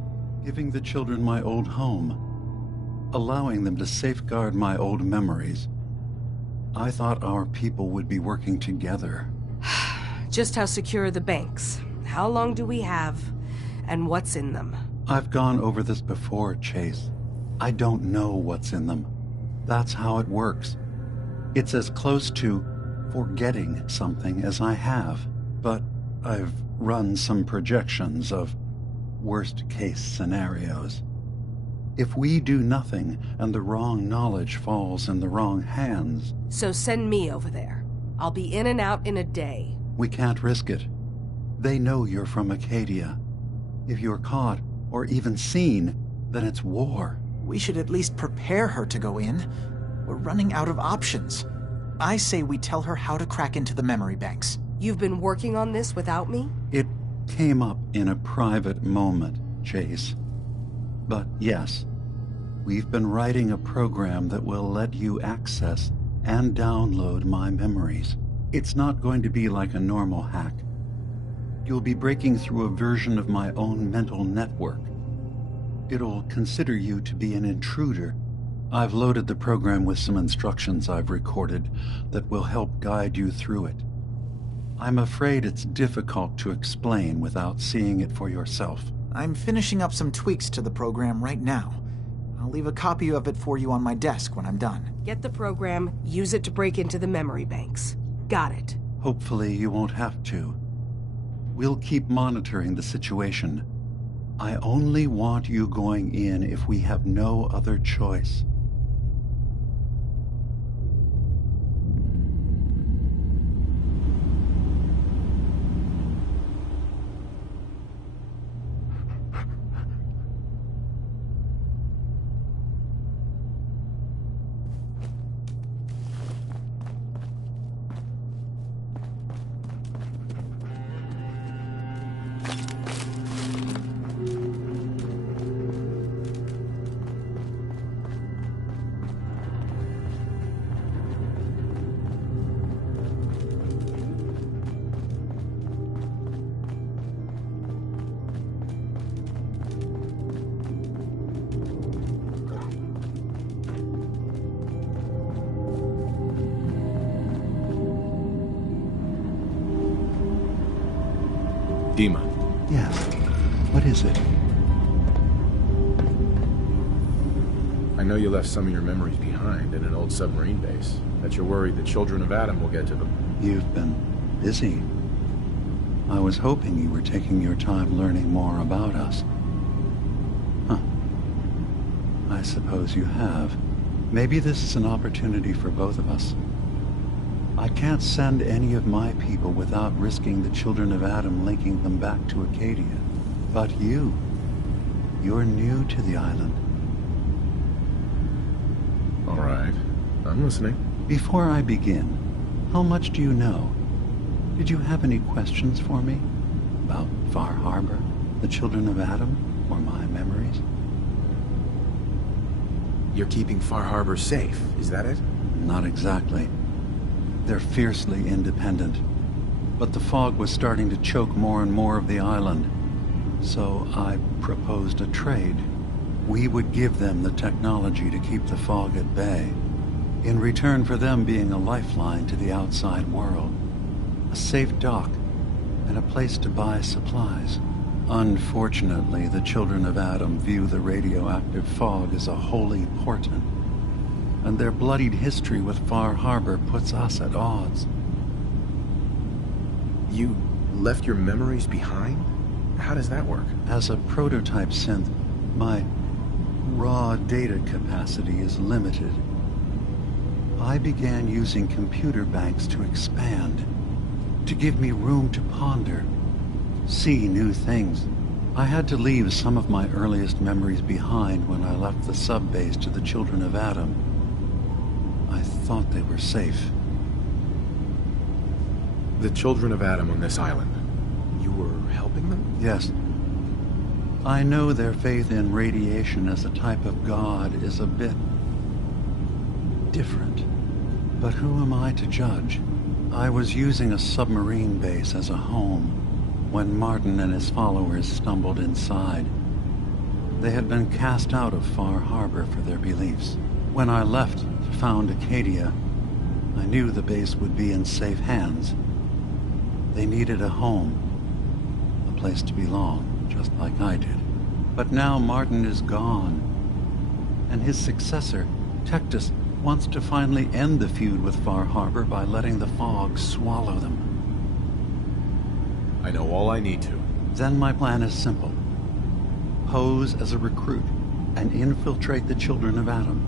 giving the children my old home, allowing them to safeguard my old memories. I thought our people would be working together. Just how secure are the banks? How long do we have? And what's in them? I've gone over this before, Chase. I don't know what's in them. That's how it works. It's as close to forgetting something as I have, but I've run some projections of worst-case scenarios. If we do nothing and the wrong knowledge falls in the wrong hands... So send me over there. I'll be in and out in a day. We can't risk it. They know you're from Acadia. If you're caught, or even seen, then it's war. We should at least prepare her to go in. We're running out of options. I say we tell her how to crack into the memory banks. You've been working on this without me? It came up in a private moment, Chase. But yes, we've been writing a program that will let you access and download my memories. It's not going to be like a normal hack. You'll be breaking through a version of my own mental network. It'll consider you to be an intruder. I've loaded the program with some instructions I've recorded that will help guide you through it. I'm afraid it's difficult to explain without seeing it for yourself. I'm finishing up some tweaks to the program right now. I'll leave a copy of it for you on my desk when I'm done. Get the program, use it to break into the memory banks. Got it. Hopefully you won't have to. We'll keep monitoring the situation. I only want you going in if we have no other choice. Dima. Yes. What is it? I know you left some of your memories behind in an old submarine base. That you're worried the children of Adam will get to them. You've been busy. I was hoping you were taking your time learning more about us. Huh. I suppose you have. Maybe this is an opportunity for both of us. I can't send any of my people without risking the children of Adam linking them back to Acadia. But you're new to the island. All right. I'm listening. Before I begin, how much do you know? Did you have any questions for me? About Far Harbor, the children of Adam, or my memories? You're keeping Far Harbor safe, is that it? Not exactly. They're fiercely independent. But the fog was starting to choke more and more of the island. So I proposed a trade. We would give them the technology to keep the fog at bay, in return for them being a lifeline to the outside world. A safe dock, and a place to buy supplies. Unfortunately, the children of Adam view the radioactive fog as a holy portent, and their bloodied history with Far Harbor puts us at odds. You left your memories behind? How does that work? As a prototype synth, my raw data capacity is limited. I began using computer banks to expand, to give me room to ponder, see new things. I had to leave some of my earliest memories behind when I left the sub-base to the Children of Adam. I thought they were safe. The Children of Adam on this island, you were helping them? Yes. I know their faith in radiation as a type of god is a bit different. But who am I to judge? I was using a submarine base as a home when Martin and his followers stumbled inside. They had been cast out of Far Harbor for their beliefs. When I left to found Acadia, I knew the base would be in safe hands. They needed a home, a place to belong, just like I did. But now Martin is gone, and his successor, Tectus, wants to finally end the feud with Far Harbor by letting the fog swallow them. I know all I need to. Then my plan is simple. Pose as a recruit and infiltrate the Children of Adam.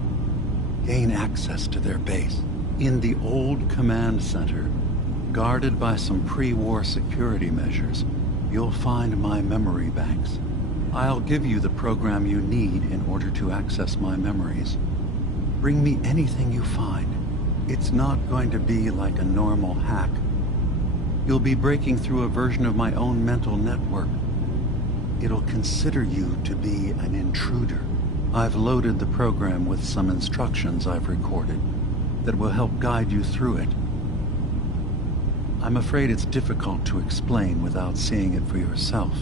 Gain access to their base. In the old command center, guarded by some pre-war security measures, you'll find my memory banks. I'll give you the program you need in order to access my memories. Bring me anything you find. It's not going to be like a normal hack. You'll be breaking through a version of my own mental network. It'll consider you to be an intruder. I've loaded the program with some instructions I've recorded that will help guide you through it. I'm afraid it's difficult to explain without seeing it for yourself.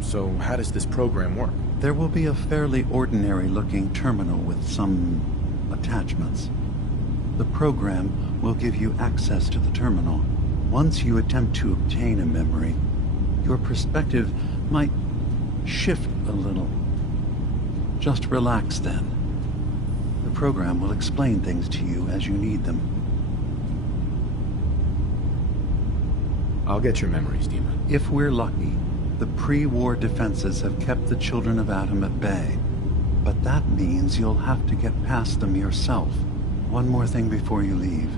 So how does this program work? There will be a fairly ordinary-looking terminal with some attachments. The program will give you access to the terminal. Once you attempt to obtain a memory, your perspective might shift a little. Just relax then. The program will explain things to you as you need them. I'll get your memories, Dima. If we're lucky, the pre-war defenses have kept the Children of Adam at bay. But that means you'll have to get past them yourself. One more thing before you leave.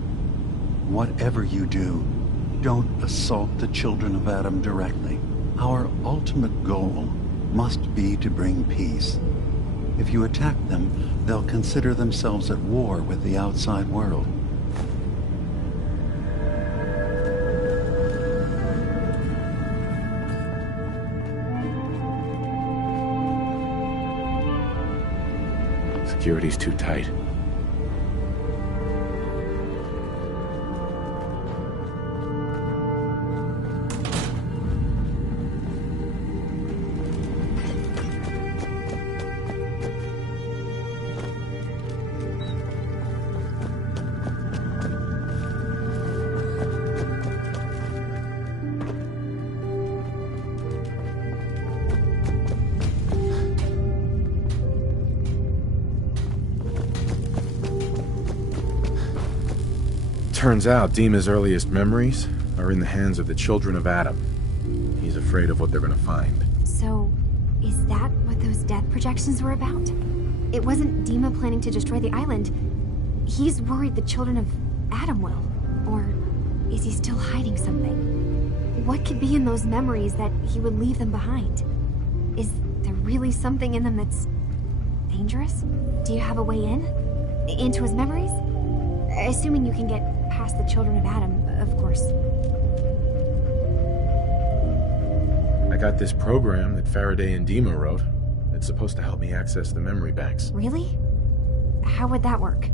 Whatever you do, don't assault the Children of Adam directly. Our ultimate goal must be to bring peace. If you attack them, they'll consider themselves at war with the outside world. Security's too tight. Turns out Dima's earliest memories are in the hands of the Children of Adam. He's afraid of what they're gonna find. So, is that what those death projections were about? It wasn't Dima planning to destroy the island. He's worried the Children of Adam will. Or is he still hiding something? What could be in those memories that he would leave them behind? Is there really something in them that's dangerous? Do you have a way in? Into his memories? Assuming you can get past the Children of Adam, of course. I got this program that Faraday and Dima wrote. It's supposed to help me access the memory banks. Really? How would that work?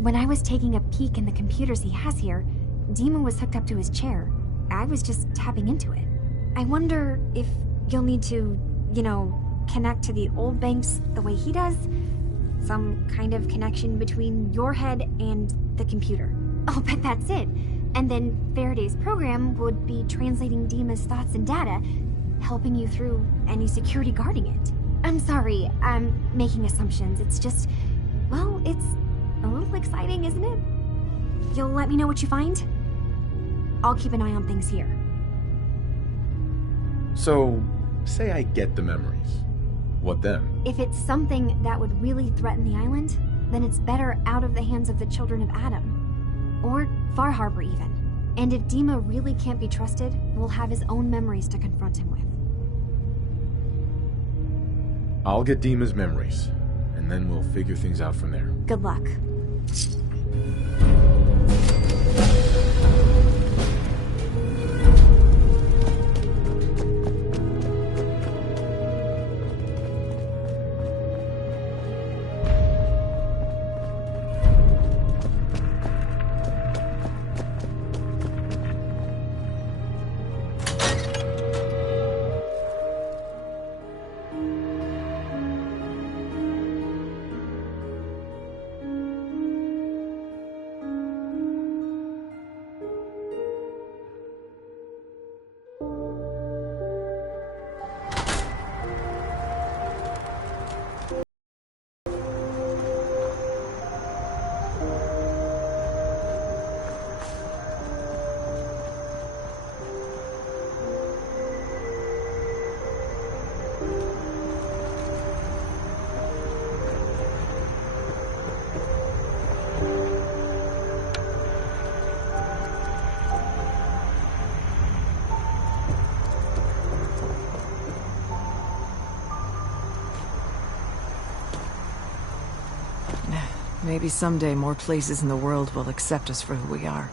When I was taking a peek in the computers he has here, Dima was hooked up to his chair. I was just tapping into it. I wonder if you'll need to, connect to the old banks the way he does? Some kind of connection between your head and the computer. I'll bet that's it. And then Faraday's program would be translating Dima's thoughts and data, helping you through any security guarding it. I'm sorry, I'm making assumptions. It's just, it's a little exciting, isn't it? You'll let me know what you find? I'll keep an eye on things here. So, say I get the memories. What then? If it's something that would really threaten the island, then it's better out of the hands of the children of Adam. Or Far Harbor, even. And if Dima really can't be trusted, we'll have his own memories to confront him with. I'll get Dima's memories, and then we'll figure things out from there. Good luck. Maybe someday more places in the world will accept us for who we are.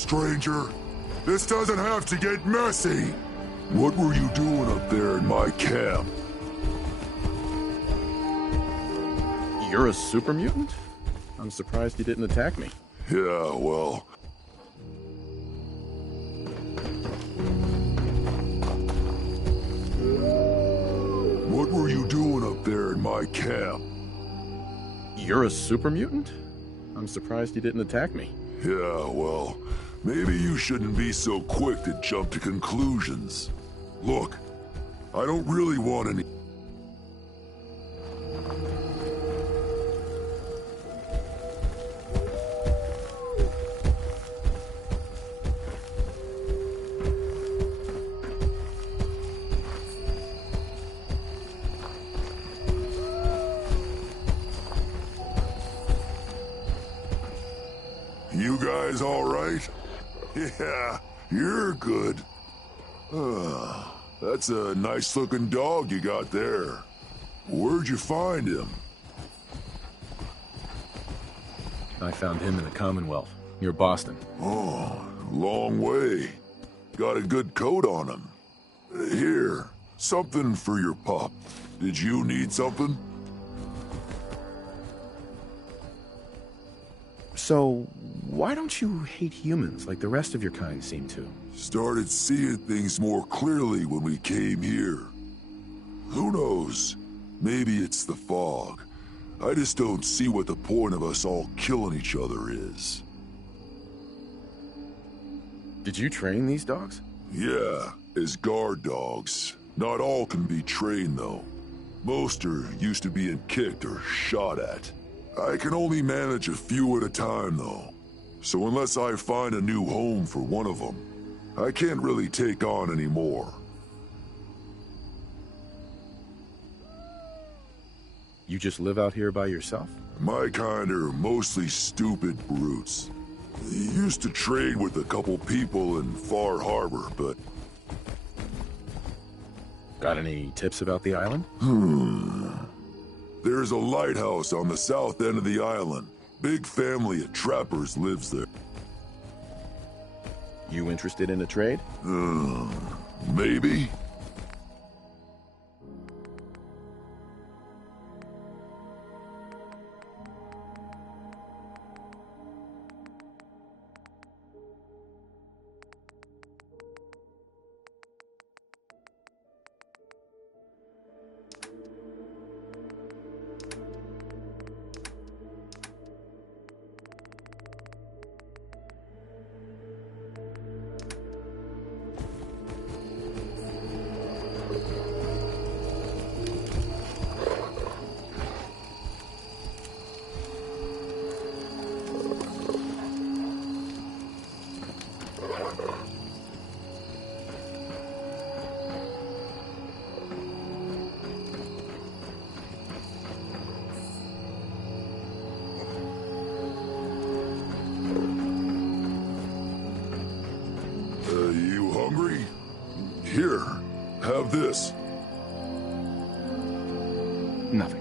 stranger. This doesn't have to get messy. What were you doing up there in my camp? You're a super mutant? I'm surprised you didn't attack me. Yeah, well... What were you doing up there in my camp? You're a super mutant? I'm surprised you didn't attack me. Yeah, well, maybe you shouldn't be so quick to jump to conclusions. Look, I don't really want any... You guys all right? Yeah, you're good. That's a nice-looking dog you got there. Where'd you find him? I found him in the Commonwealth, near Boston. Oh, long way. Got a good coat on him. Here, something for your pup. Did you need something? So, why don't you hate humans like the rest of your kind seem to? Started seeing things more clearly when we came here. Who knows? Maybe it's the fog. I just don't see what the point of us all killing each other is. Did you train these dogs? Yeah, as guard dogs. Not all can be trained, though. Most are used to being kicked or shot at. I can only manage a few at a time, though. So unless I find a new home for one of them, I can't really take on any more. You just live out here by yourself? My kind are mostly stupid brutes. Used to trade with a couple people in Far Harbor, but... Got any tips about the island? There's a lighthouse on the south end of the island. Big family of trappers lives there. You interested in a trade? Maybe. You hungry? Here, have this. Nothing.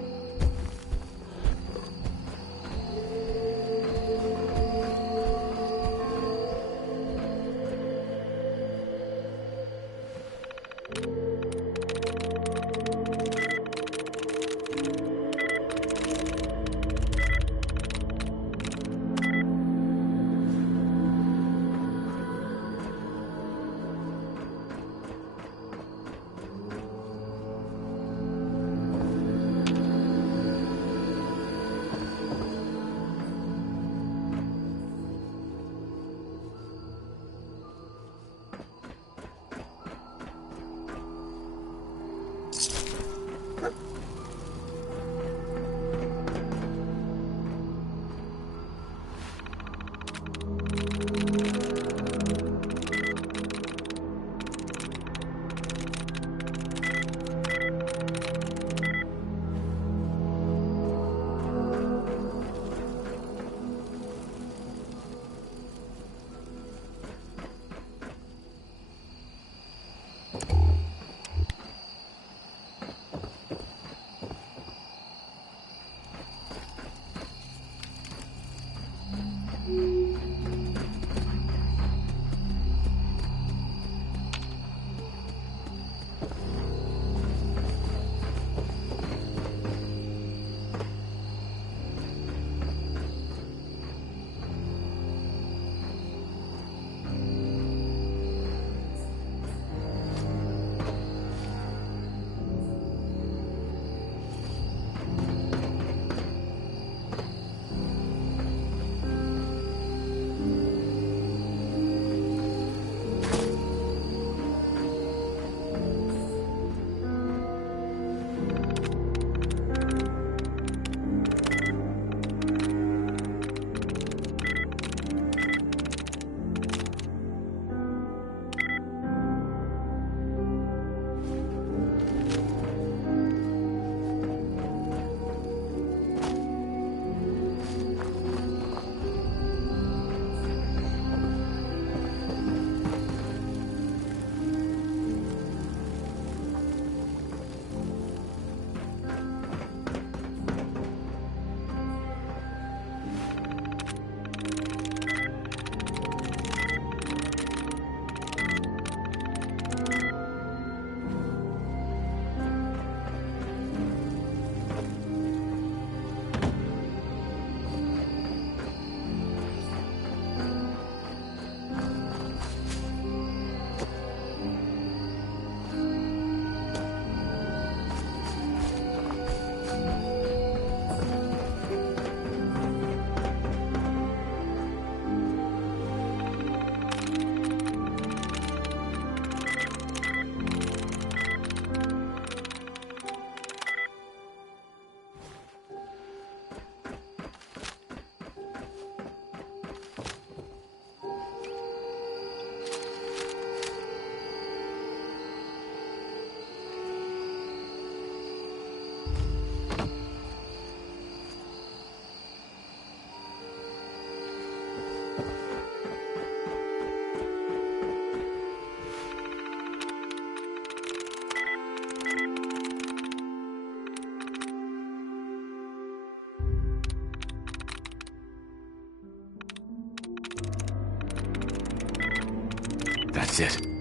That's it.